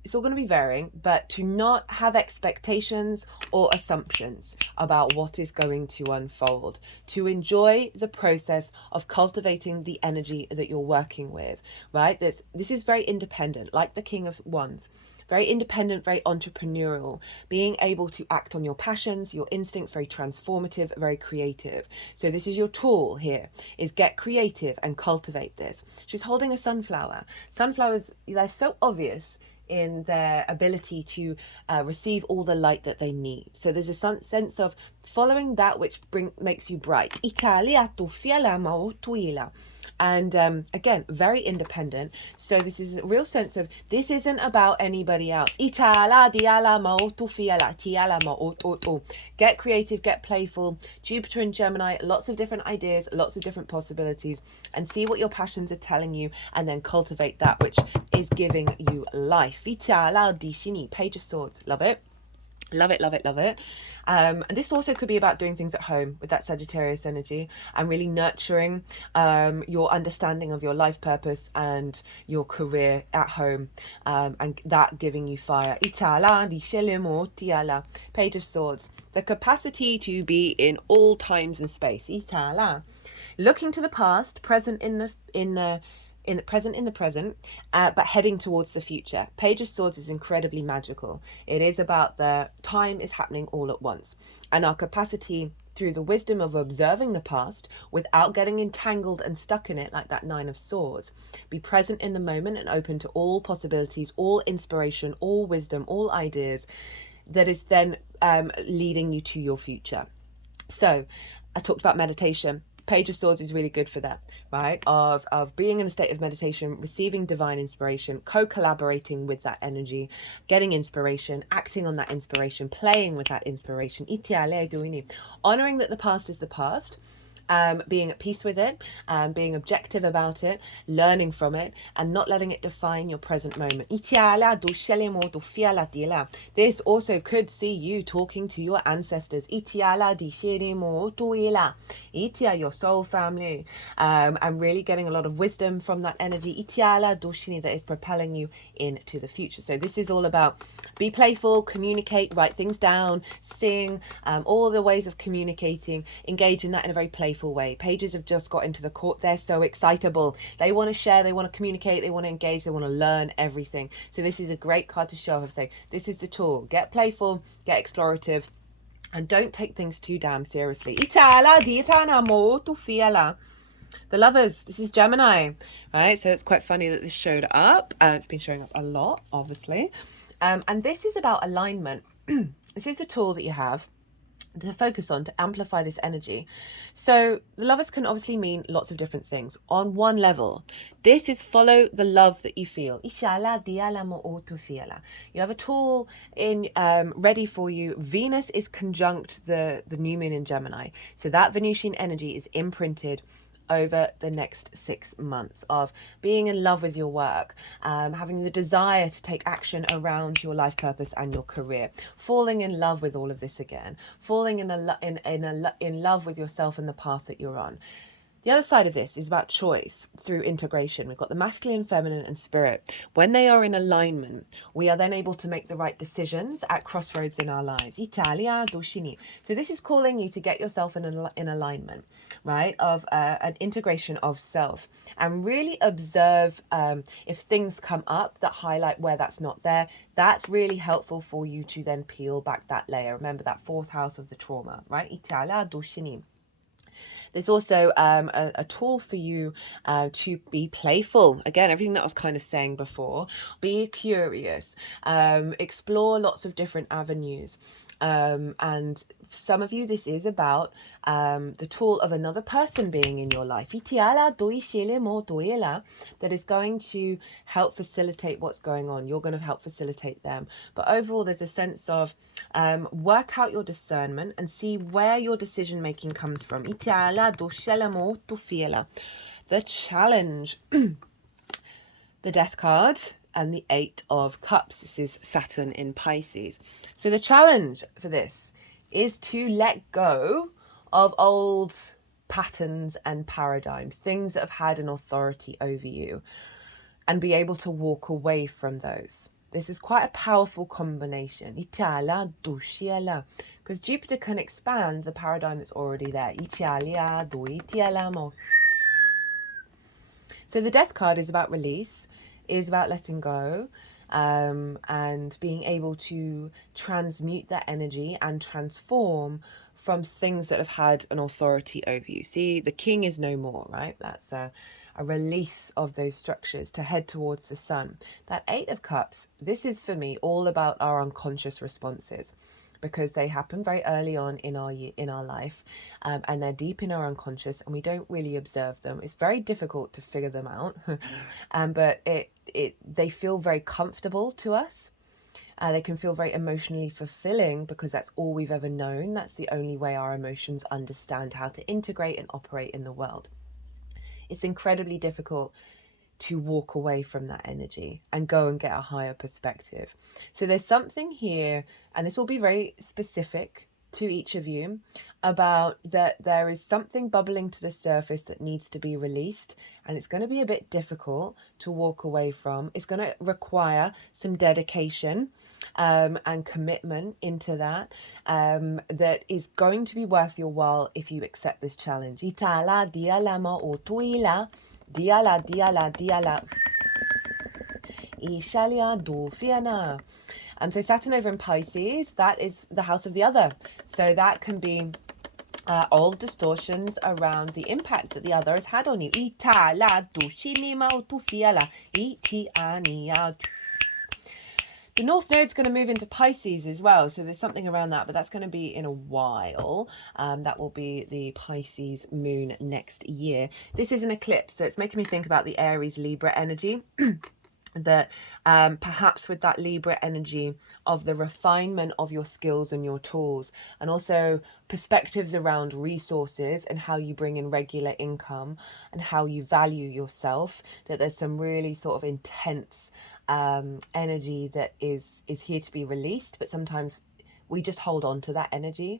It's all going to be varying, but to not have expectations or assumptions about what is going to unfold, to enjoy the process of cultivating the energy that you're working with, right? This is very independent, like the King of Wands. Very independent, very entrepreneurial, being able to act on your passions, your instincts, very transformative, very creative. So this is your tool here, is get creative and cultivate this. She's holding a sunflower. Sunflowers, they're so obvious in their ability to receive all the light that they need. So there's a sense of following that which makes you bright. And again, very independent. So this is a real sense of, this isn't about anybody else. Get creative, get playful. Jupiter and Gemini, lots of different ideas, lots of different possibilities, and see what your passions are telling you, and then cultivate that which is giving you life. Page of Swords, love it. Love it, love it, love it. And this also could be about doing things at home with that Sagittarius energy, and really nurturing your understanding of your life purpose and your career at home, and that giving you fire. Page of Swords, the capacity to be in all times and space. Looking to the past, present in the present, but heading towards the future. Page of Swords is incredibly magical. It is about the time is happening all at once, and our capacity through the wisdom of observing the past without getting entangled and stuck in it, like that Nine of Swords. Be present in the moment and open to all possibilities, all inspiration, all wisdom, all ideas that is then leading you to your future. So I talked about meditation. Page of Swords is really good for that, right? Of being in a state of meditation, receiving divine inspiration, co-collaborating with that energy, getting inspiration, acting on that inspiration, playing with that inspiration. Honoring that the past is the past. Being at peace with it, being objective about it, learning from it, and not letting it define your present moment. This also could see you talking to your ancestors. Your soul family, and really getting a lot of wisdom from that energy that is propelling you into the future. So this is all about be playful, communicate, write things down, sing, all the ways of communicating, engage in that in a very playful way. Pages have just got into the court. They're so excitable. They want to share, they want to communicate, they want to engage, they want to learn everything. So this is a great card to show of, say, this is the tool. Get playful, get explorative, and don't take things too damn seriously. The Lovers, this is Gemini, right? So it's quite funny that this showed up. It's been showing up a lot, obviously. And this is about alignment. This is the tool that you have to focus on to amplify this energy. So the Lovers can obviously mean lots of different things. On one level, this is follow the love that you feel. You have a tool in ready for you. Venus is conjunct the new moon in Gemini, so that Venusian energy is imprinted over the next 6 months of being in love with your work, having the desire to take action around your life purpose and your career, falling in love with all of this again, falling in love with yourself and the path that you're on. The other side of this is about choice through integration. We've got the masculine, feminine, and spirit. When they are in alignment, we are then able to make the right decisions at crossroads in our lives. Italia Doshini. So this is calling you to get yourself in alignment, right? Of an integration of self, and really observe if things come up that highlight where that's not there. That's really helpful for you to then peel back that layer. Remember that fourth house of the trauma, right? Italia Doshini. There's also a tool for you to be playful. Again, everything that I was kind of saying before. Be curious. Explore lots of different avenues. And for some of you, this is about the tool of another person being in your life. That is going to help facilitate what's going on. You're going to help facilitate them. But overall, there's a sense of work out your discernment and see where your decision making comes from. The challenge, the death card, and the 8 of Cups. This is Saturn in Pisces. So the challenge for this is to let go of old patterns and paradigms, things that have had an authority over you, and be able to walk away from those. This is quite a powerful combination. Because Jupiter can expand the paradigm that's already there. So the death card is about release, is about letting go, and being able to transmute that energy and transform from things that have had an authority over you. See, the king is no more, right? That's a release of those structures to head towards the sun. That 8 of Cups, this is for me all about our unconscious responses, because they happen very early on in our life, and they're deep in our unconscious, and we don't really observe them. It's very difficult to figure them out, but they feel very comfortable to us. They can feel very emotionally fulfilling because that's all we've ever known. That's the only way our emotions understand how to integrate and operate in the world. It's incredibly difficult to walk away from that energy and go and get a higher perspective. So there's something here, and this will be very specific to each of you, about that there is something bubbling to the surface that needs to be released, and it's going to be a bit difficult to walk away from. It's going to require some dedication and commitment into that, that is going to be worth your while if you accept this challenge. So Saturn over in Pisces, that is the house of the other. So that can be old distortions around the impact that the other has had on you. The North Node's going to move into Pisces as well, so there's something around that, but that's going to be in a while. That will be the Pisces moon next year. This is an eclipse, so it's making me think about the Aries Libra energy. That perhaps with that Libra energy of the refinement of your skills and your tools, and also perspectives around resources and how you bring in regular income and how you value yourself, that there's some really sort of intense energy that is here to be released, but sometimes we just hold on to that energy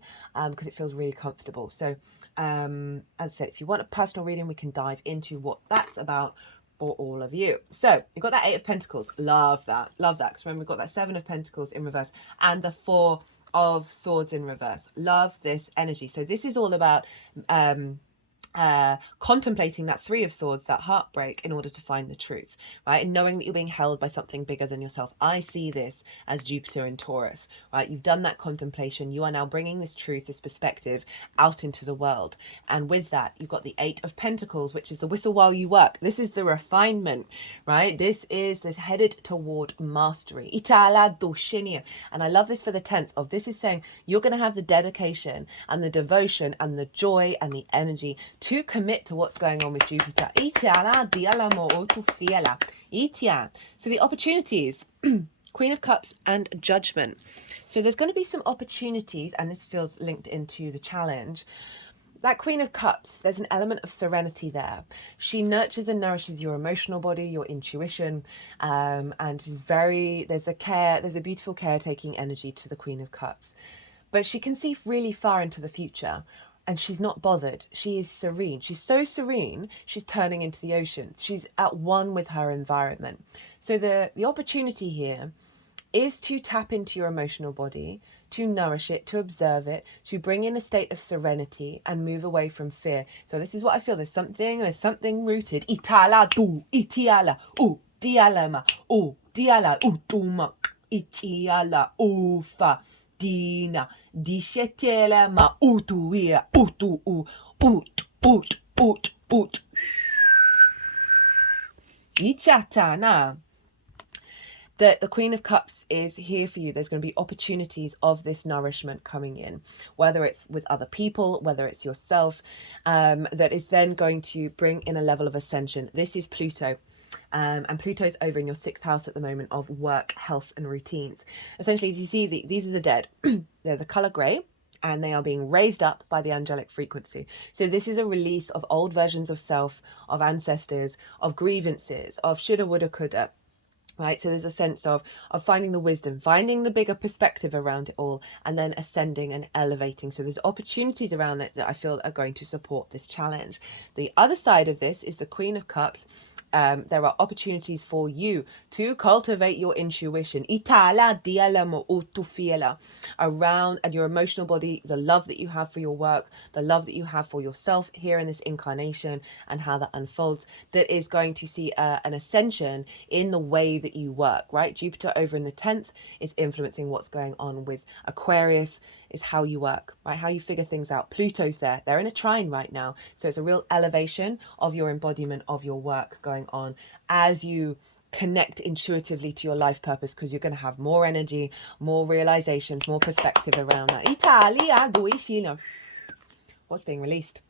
because it feels really comfortable. So as I said, if you want a personal reading, we can dive into what that's about for all of you. So you've got that 8 of Pentacles. Love that. Love that. Because remember, we've got that 7 of Pentacles in reverse and the 4 of Swords in reverse. Love this energy. So this is all about contemplating that 3 of Swords, that heartbreak, in order to find the truth, right? And knowing that you're being held by something bigger than yourself. I see this as Jupiter in Taurus, right? You've done that contemplation. You are now bringing this truth, this perspective out into the world. And with that, you've got the 8 of Pentacles, which is the whistle while you work. This is the refinement, right? This is headed toward mastery. Itala doshinia. And I love this for the 10th of this is saying you're going to have the dedication and the devotion and the joy and the energy to commit to what's going on with Jupiter. So the opportunities, Queen of Cups and Judgment. So there's going to be some opportunities, and this feels linked into the challenge, that Queen of Cups, there's an element of serenity there. She nurtures and nourishes your emotional body, your intuition, and she's there's a beautiful caretaking energy to the Queen of Cups. But she can see really far into the future, and she's not bothered. She is serene. She's so serene, she's turning into the ocean. She's at one with her environment. So the opportunity here is to tap into your emotional body, to nourish it, to observe it, to bring in a state of serenity and move away from fear. So this is what I feel. There's something rooted. Itala du, itiala, dialama, diala, tuma, itiala, fa, dina, dishetela, ma, utuia, ut. Ichatana. The Queen of Cups is here for you. There's going to be opportunities of this nourishment coming in, whether it's with other people, whether it's yourself, that is then going to bring in a level of ascension. This is Pluto. And Pluto's over in your 6th house at the moment of work, health, and routines. Essentially, as you see, these are the dead. They're the color grey, and they are being raised up by the angelic frequency. So this is a release of old versions of self, of ancestors, of grievances, of shoulda, woulda, coulda. Right, so there's a sense of finding the wisdom, finding the bigger perspective around it all, and then ascending and elevating. So there's opportunities around it that I feel are going to support this challenge. The other side of this is the Queen of Cups. There are opportunities for you to cultivate your intuition around and your emotional body, the love that you have for your work, the love that you have for yourself here in this incarnation, and how that unfolds. That is going to see an ascension in the way that you work, right? Jupiter over in the 10th is influencing what's going on with Aquarius, is how you work, right? How you figure things out. Pluto's there. They're in a trine right now. So it's a real elevation of your embodiment of your work going on as you connect intuitively to your life purpose, because you're going to have more energy, more realizations, more perspective around that. What's being released?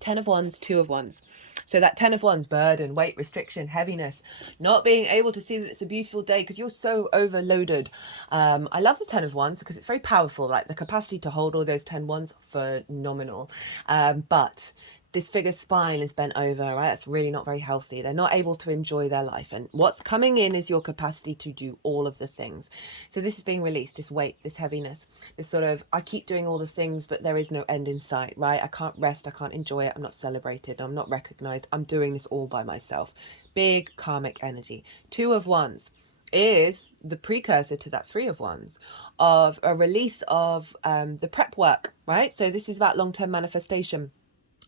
10 of Wands, 2 of Wands. So that 10 of Wands, burden, weight, restriction, heaviness, not being able to see that it's a beautiful day because you're so overloaded. I love the 10 of Wands because it's very powerful. Like the capacity to hold all those 10 Wands, phenomenal. But this figure's spine is bent over, right? That's really not very healthy. They're not able to enjoy their life. And what's coming in is your capacity to do all of the things. So this is being released, this weight, this heaviness, this sort of, I keep doing all the things, but there is no end in sight, right? I can't rest. I can't enjoy it. I'm not celebrated. I'm not recognized. I'm doing this all by myself. Big karmic energy. 2 of Wands is the precursor to that 3 of Wands, of a release of the prep work, right? So this is about long-term manifestation,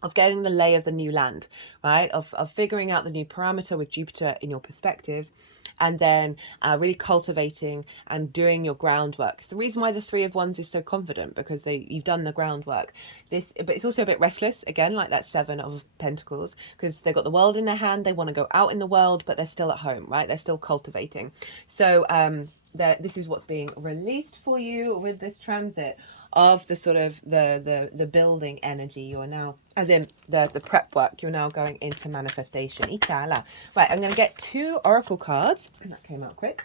of getting the lay of the new land, right? Of figuring out the new parameter with Jupiter in your perspectives, and then really cultivating and doing your groundwork. It's the reason why the 3 of Wands is so confident, because you've done the groundwork. But it's also a bit restless, again, like that 7 of Pentacles, because they've got the world in their hand. They want to go out in the world, but they're still at home, right? They're still cultivating. So this is what's being released for you with this transit of the sort of the building energy. You're now, as in the prep work, you're now going into manifestation. Itala. Right, I'm going to get 2 oracle cards. That came out quick.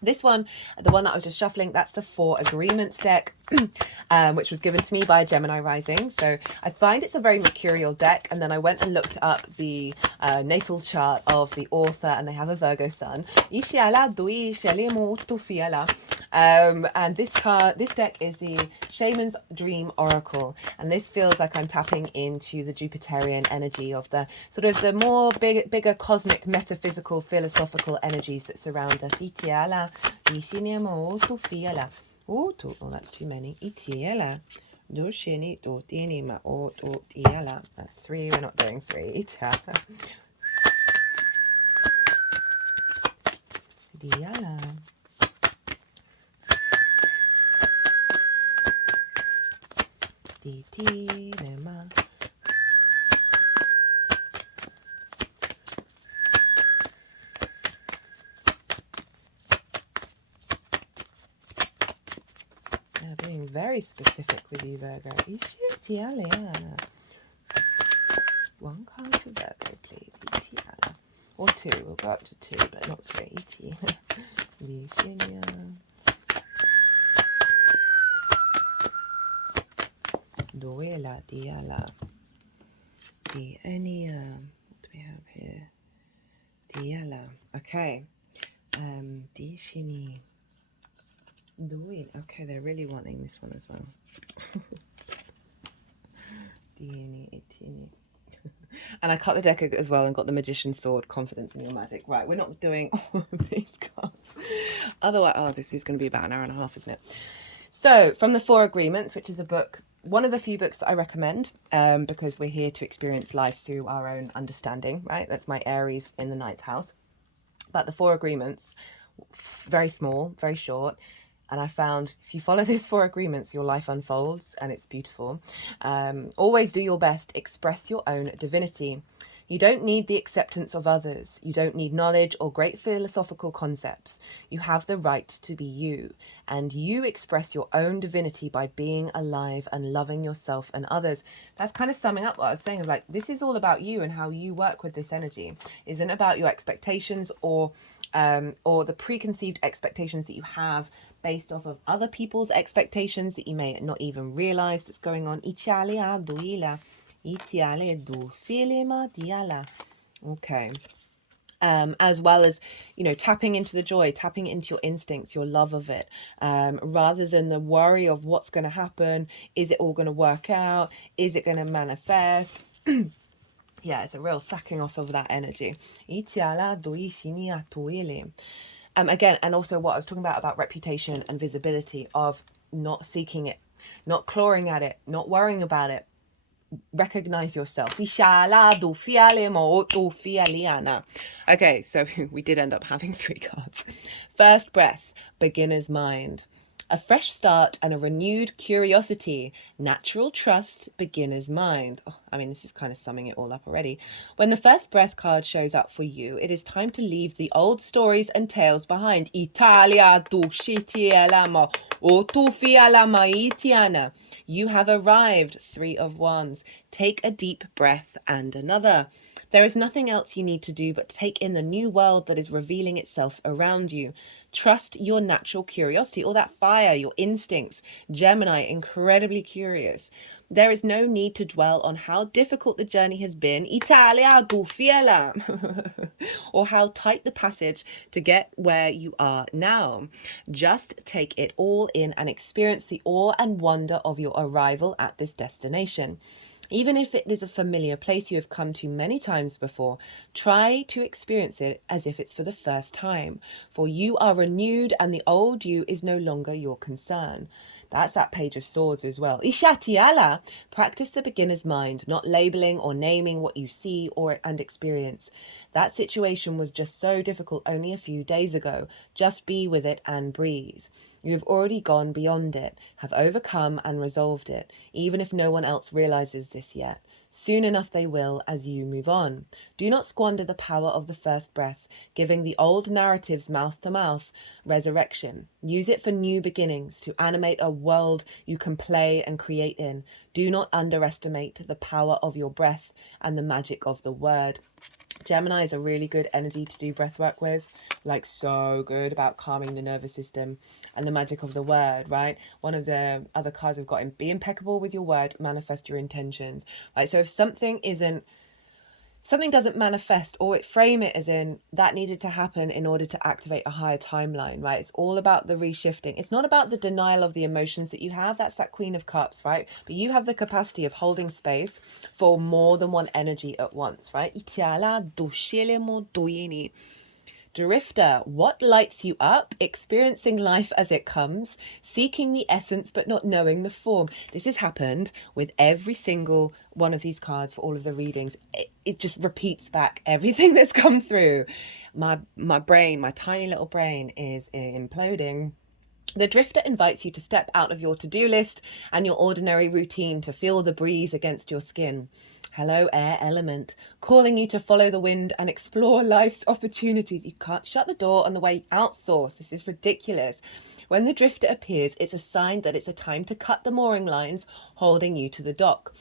This one, the one that I was just shuffling, that's the 4 Agreements deck, which was given to me by Gemini rising. So I find it's a very mercurial deck. And then I went and looked up the natal chart of the author, and they have a Virgo sun. And this deck is the Shaman's Dream Oracle. And this feels like I'm tapping into the Jupiterian energy of the sort of the more bigger cosmic, metaphysical, philosophical energies that surround us. Oh, that's too many. That's 3. We're not doing 3. Being very specific with you, Virgo. 1 card for Virgo, please. Or 2. We'll go up to 2, but not 3. Duela, diala. Dienia. What do we have here? Diala. Okay. Dishini. Duin. Okay, they're really wanting this one as well. Dieni, itini. And I cut the deck as well and got the Magician's Sword, confidence in your magic. Right, we're not doing all of these cards. Otherwise, oh, this is going to be about an hour and a half, isn't it? So, from the Four Agreements, which is a book, one of the few books that I recommend, because we're here to experience life through our own understanding, right? That's my Aries in the ninth house. But the Four Agreements, very small, very short. And I found if you follow those four agreements, your life unfolds and it's beautiful. Always do your best. Express your own divinity. You don't need the acceptance of others. You don't need knowledge or great philosophical concepts. You have the right to be you. And you express your own divinity by being alive and loving yourself and others. That's kind of summing up what I was saying of like, this is all about you and how you work with this energy. It isn't about your expectations or the preconceived expectations that you have based off of other people's expectations that you may not even realize that's going on. Okay. As well as, you know, tapping into the joy, tapping into your instincts, your love of it, rather than the worry of what's going to happen. Is it all going to work out? Is it going to manifest? Yeah, it's a real sacking off of that energy. Again, and also what I was talking about reputation and visibility, of not seeking it, not clawing at it, not worrying about it. Recognize yourself. Okay, so we did end up having 3 cards. First breath, beginner's mind. A fresh start and a renewed curiosity. Natural trust, beginner's mind. Oh, I mean, this is kind of summing it all up already. When the first breath card shows up for you, it is time to leave the old stories and tales behind. Italia tu shitielamo o tu fialama itiana. You have arrived. 3 of Wands. Take a deep breath and another. There is nothing else you need to do but take in the new world that is revealing itself around you. Trust your natural curiosity, all that fire, your instincts. Gemini, incredibly curious. There is no need to dwell on how difficult the journey has been, Italia tu fiela, or how tight the passage to get where you are now. Just take it all in and experience the awe and wonder of your arrival at this destination. Even if it is a familiar place you have come to many times before, try to experience it as if it's for the first time. For you are renewed and the old you is no longer your concern. That's that Page of Swords as well. Ishatiala. Practice the beginner's mind, not labeling or naming what you see and experience. That situation was just so difficult only a few days ago. Just be with it and breathe. You have already gone beyond it, have overcome and resolved it, even if no one else realizes this yet. Soon enough they will as you move on. Do not squander the power of the first breath, giving the old narratives mouth-to-mouth resurrection. Use it for new beginnings, to animate a world you can play and create in. Do not underestimate the power of your breath and the magic of the word. Gemini is a really good energy to do breath work with, like so good about calming the nervous system and the magic of the word, right? One of the other cards I've got in, be impeccable with your word, manifest your intentions, right? So if something doesn't manifest, or frame it as in that needed to happen in order to activate a higher timeline, right? It's all about the reshifting. It's not about the denial of the emotions that you have. That's that Queen of Cups, right? But you have the capacity of holding space for more than one energy at once, right? Drifter, what lights you up? Experiencing life as it comes, seeking the essence but not knowing the form. This has happened with every single one of these cards for all of the readings. It just repeats back everything that's come through. My brain, my tiny little brain is imploding. The drifter invites you to step out of your to-do list and your ordinary routine to feel the breeze against your skin. Hello, air element, calling you to follow the wind and explore life's opportunities. You can't shut the door on the way outsource. This is ridiculous. When the drifter appears, it's a sign that it's a time to cut the mooring lines holding you to the dock.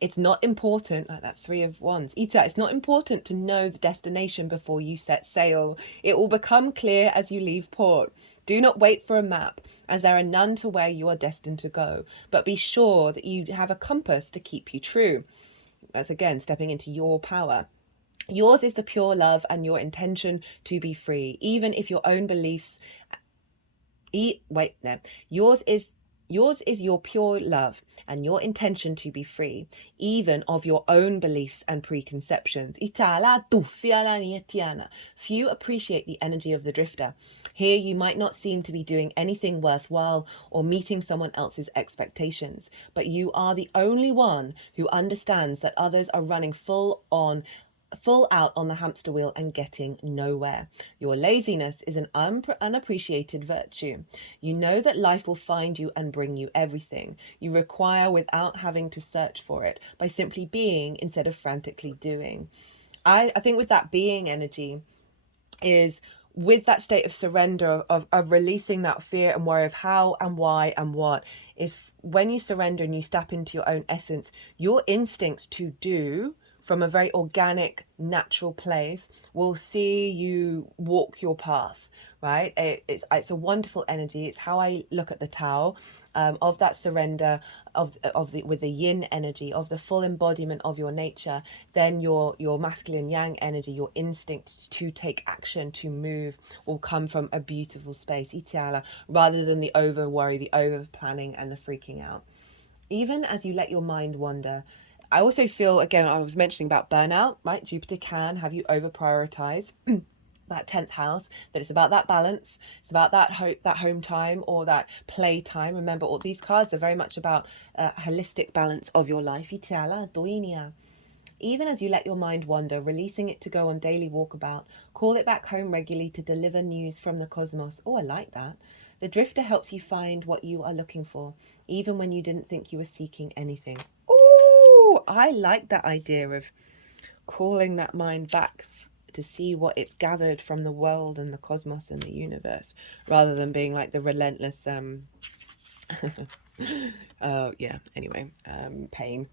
It's not important, like that Three of Wands. It's not important to know the destination before you set sail. It will become clear as you leave port. Do not wait for a map, as there are none to where you are destined to go. But be sure that you have a compass to keep you true. That's again stepping into your power. Yours is the pure love and your intention to be free, even if your own beliefs. Yours is your pure love and your intention to be free, even of your own beliefs and preconceptions. Few appreciate the energy of the drifter. Here you might not seem to be doing anything worthwhile or meeting someone else's expectations, but you are the only one who understands that others are running full out on the hamster wheel and getting nowhere. Your laziness is an unappreciated virtue. You know that life will find you and bring you everything you require without having to search for it, by simply being instead of frantically doing. I think with that being energy is with that state of surrender, of releasing that fear and worry of how and why and what, is when you surrender and you step into your own essence, your instincts to do from a very organic, natural place will see you walk your path, right? It's a wonderful energy. It's how I look at the Tao, of that surrender, with the yin energy, of the full embodiment of your nature. Then your masculine yang energy, your instinct to take action, to move, will come from a beautiful space, itiala, rather than the over worry, the over planning, and the freaking out. Even as you let your mind wander, I also feel, again, I was mentioning about burnout, right? Jupiter can have you over prioritize that 10th house, that it's about that balance. It's about that home time or that play time. Remember, all these cards are very much about holistic balance of your life. Even as you let your mind wander, releasing it to go on daily walkabout, call it back home regularly to deliver news from the cosmos. Oh, I like that. The drifter helps you find what you are looking for, even when you didn't think you were seeking anything. Oh, I like that idea of calling that mind back to see what it's gathered from the world and the cosmos and the universe, rather than being like the relentless pain.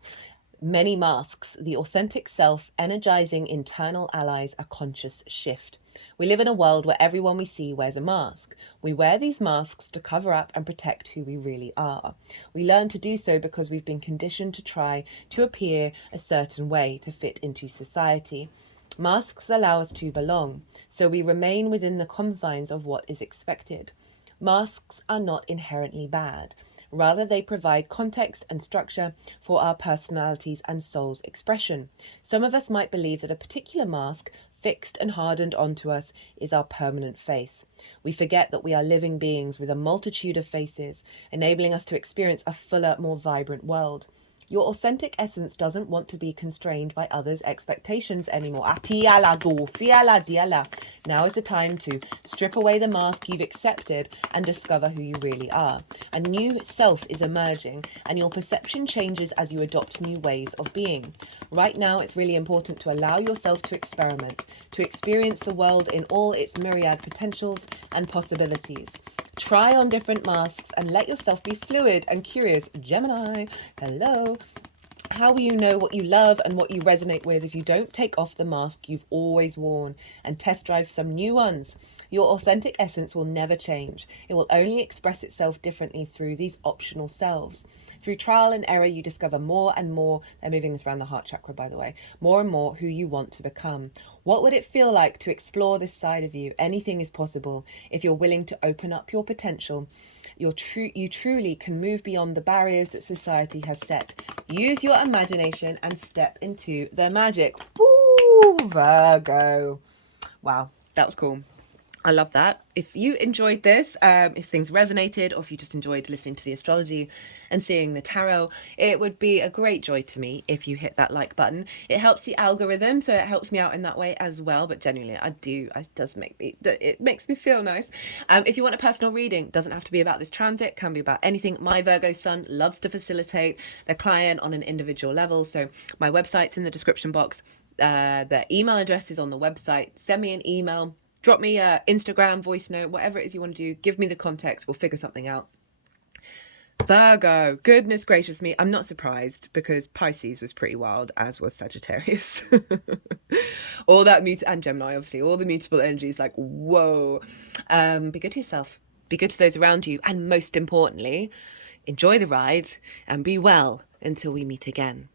Many masks, the authentic self, energizing internal allies, a conscious shift. We live in a world where everyone we see wears a mask. We wear these masks to cover up and protect who we really are. We learn to do so because we've been conditioned to try to appear a certain way to fit into society. Masks allow us to belong, so we remain within the confines of what is expected. Masks are not inherently bad. Rather, they provide context and structure for our personalities and soul's expression. Some of us might believe that a particular mask, fixed and hardened onto us, is our permanent face. We forget that we are living beings with a multitude of faces, enabling us to experience a fuller, more vibrant world. Your authentic essence doesn't want to be constrained by others' expectations anymore. Now is the time to strip away the mask you've accepted and discover who you really are. A new self is emerging, and your perception changes as you adopt new ways of being. Right now, it's really important to allow yourself to experiment, to experience the world in all its myriad potentials and possibilities. Try on different masks and let yourself be fluid and curious. Gemini, hello. How will you know what you love and what you resonate with if you don't take off the mask you've always worn and test drive some new ones? Your authentic essence will never change. It will only express itself differently through these optional selves. Through trial and error, you discover more and more, they're moving this around the heart chakra, by the way, more and more who you want to become. What would it feel like to explore this side of you? Anything is possible if you're willing to open up your potential. You truly can move beyond the barriers that society has set. Use your imagination and step into the magic. Woo, Virgo. Wow, that was cool. I love that. If you enjoyed this, if things resonated, or if you just enjoyed listening to the astrology and seeing the tarot, it would be a great joy to me if you hit that like button. It helps the algorithm, so it helps me out in that way as well. But genuinely, it makes me feel nice. If you want a personal reading, doesn't have to be about this transit, can be about anything. My Virgo sun loves to facilitate the client on an individual level. So my website's in the description box. The email address is on the website. Send me an email. Drop me a Instagram voice note, whatever it is you want to do. Give me the context. We'll figure something out. Virgo, goodness gracious me. I'm not surprised because Pisces was pretty wild, as was Sagittarius. All that and Gemini, obviously, all the mutable energies, like, whoa. Be good to yourself, be good to those around you, and most importantly, enjoy the ride and be well until we meet again.